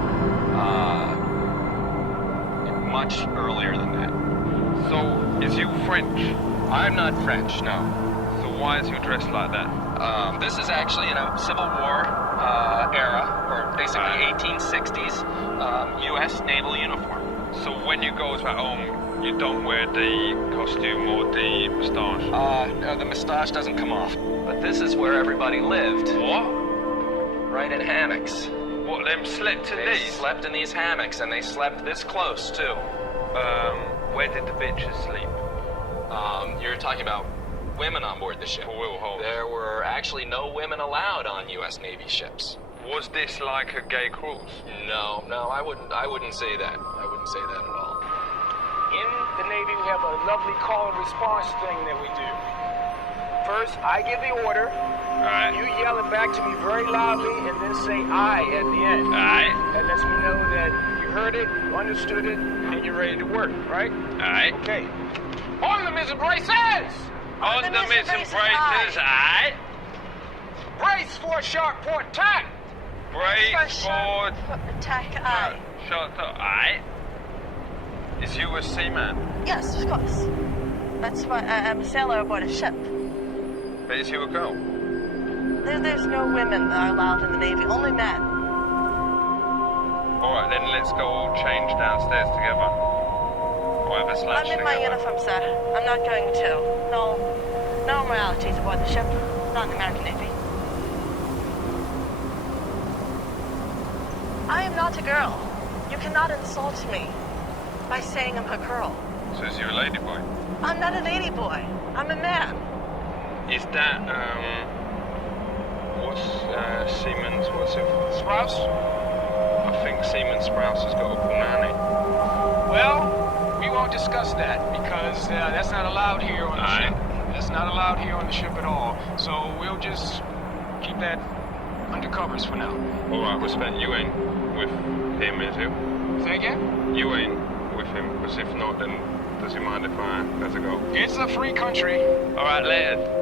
Much earlier than that. So, is you French? I'm not French, no. So why is you dressed like that? This is actually in a Civil War era, or basically 1860s U.S. naval uniform. So when you go back home, you don't wear the costume or the moustache? No, the moustache doesn't come off. But this is where everybody lived. What? Right in hammocks. What, them slept in They these? slept in these hammocks, and they slept this close, too. Where did the bitches sleep? You're talking about women on board the ship. There were actually no women allowed on U.S. Navy ships. Was this like a gay cruise? No, I wouldn't say that. I wouldn't say that at all. In the Navy, we have a lovely call and response thing that we do. First, I give the order. Right. You yell it back to me very loudly, and then say "I" at the end. Aye. That lets me know that you heard it, you understood it, and you're ready to work, right? Aye. Okay. On the mizzen braces! On the mizzen braces, aye. Brace for sharp port tack! Brace for attack, aye. Shut up, aye. Is you a seaman? Yes, of course. That's why I'm a sailor aboard a ship. But is you a girl? There's no women that are allowed in the Navy, only men. Alright, then let's go all change downstairs together. Or have a slash I'm in my together. uniform, sir. I'm not going to. No immoralities aboard the ship. Not in the American Navy. I am not a girl. You cannot insult me by saying I'm a girl. So is you a lady boy? I'm not a lady boy. I'm a man. Is that, what's Seaman's, what's it? Sprouse? I think Seaman Sprouse has got a punani. Well, we won't discuss that because that's not allowed here on the ship. That's not allowed here on the ship at all. So we'll just keep that under covers for now. Alright, respect. You ain't with him, is you? Say again? You ain't with him, because if not, then does he mind if I let her go? It's a free country. Alright, later.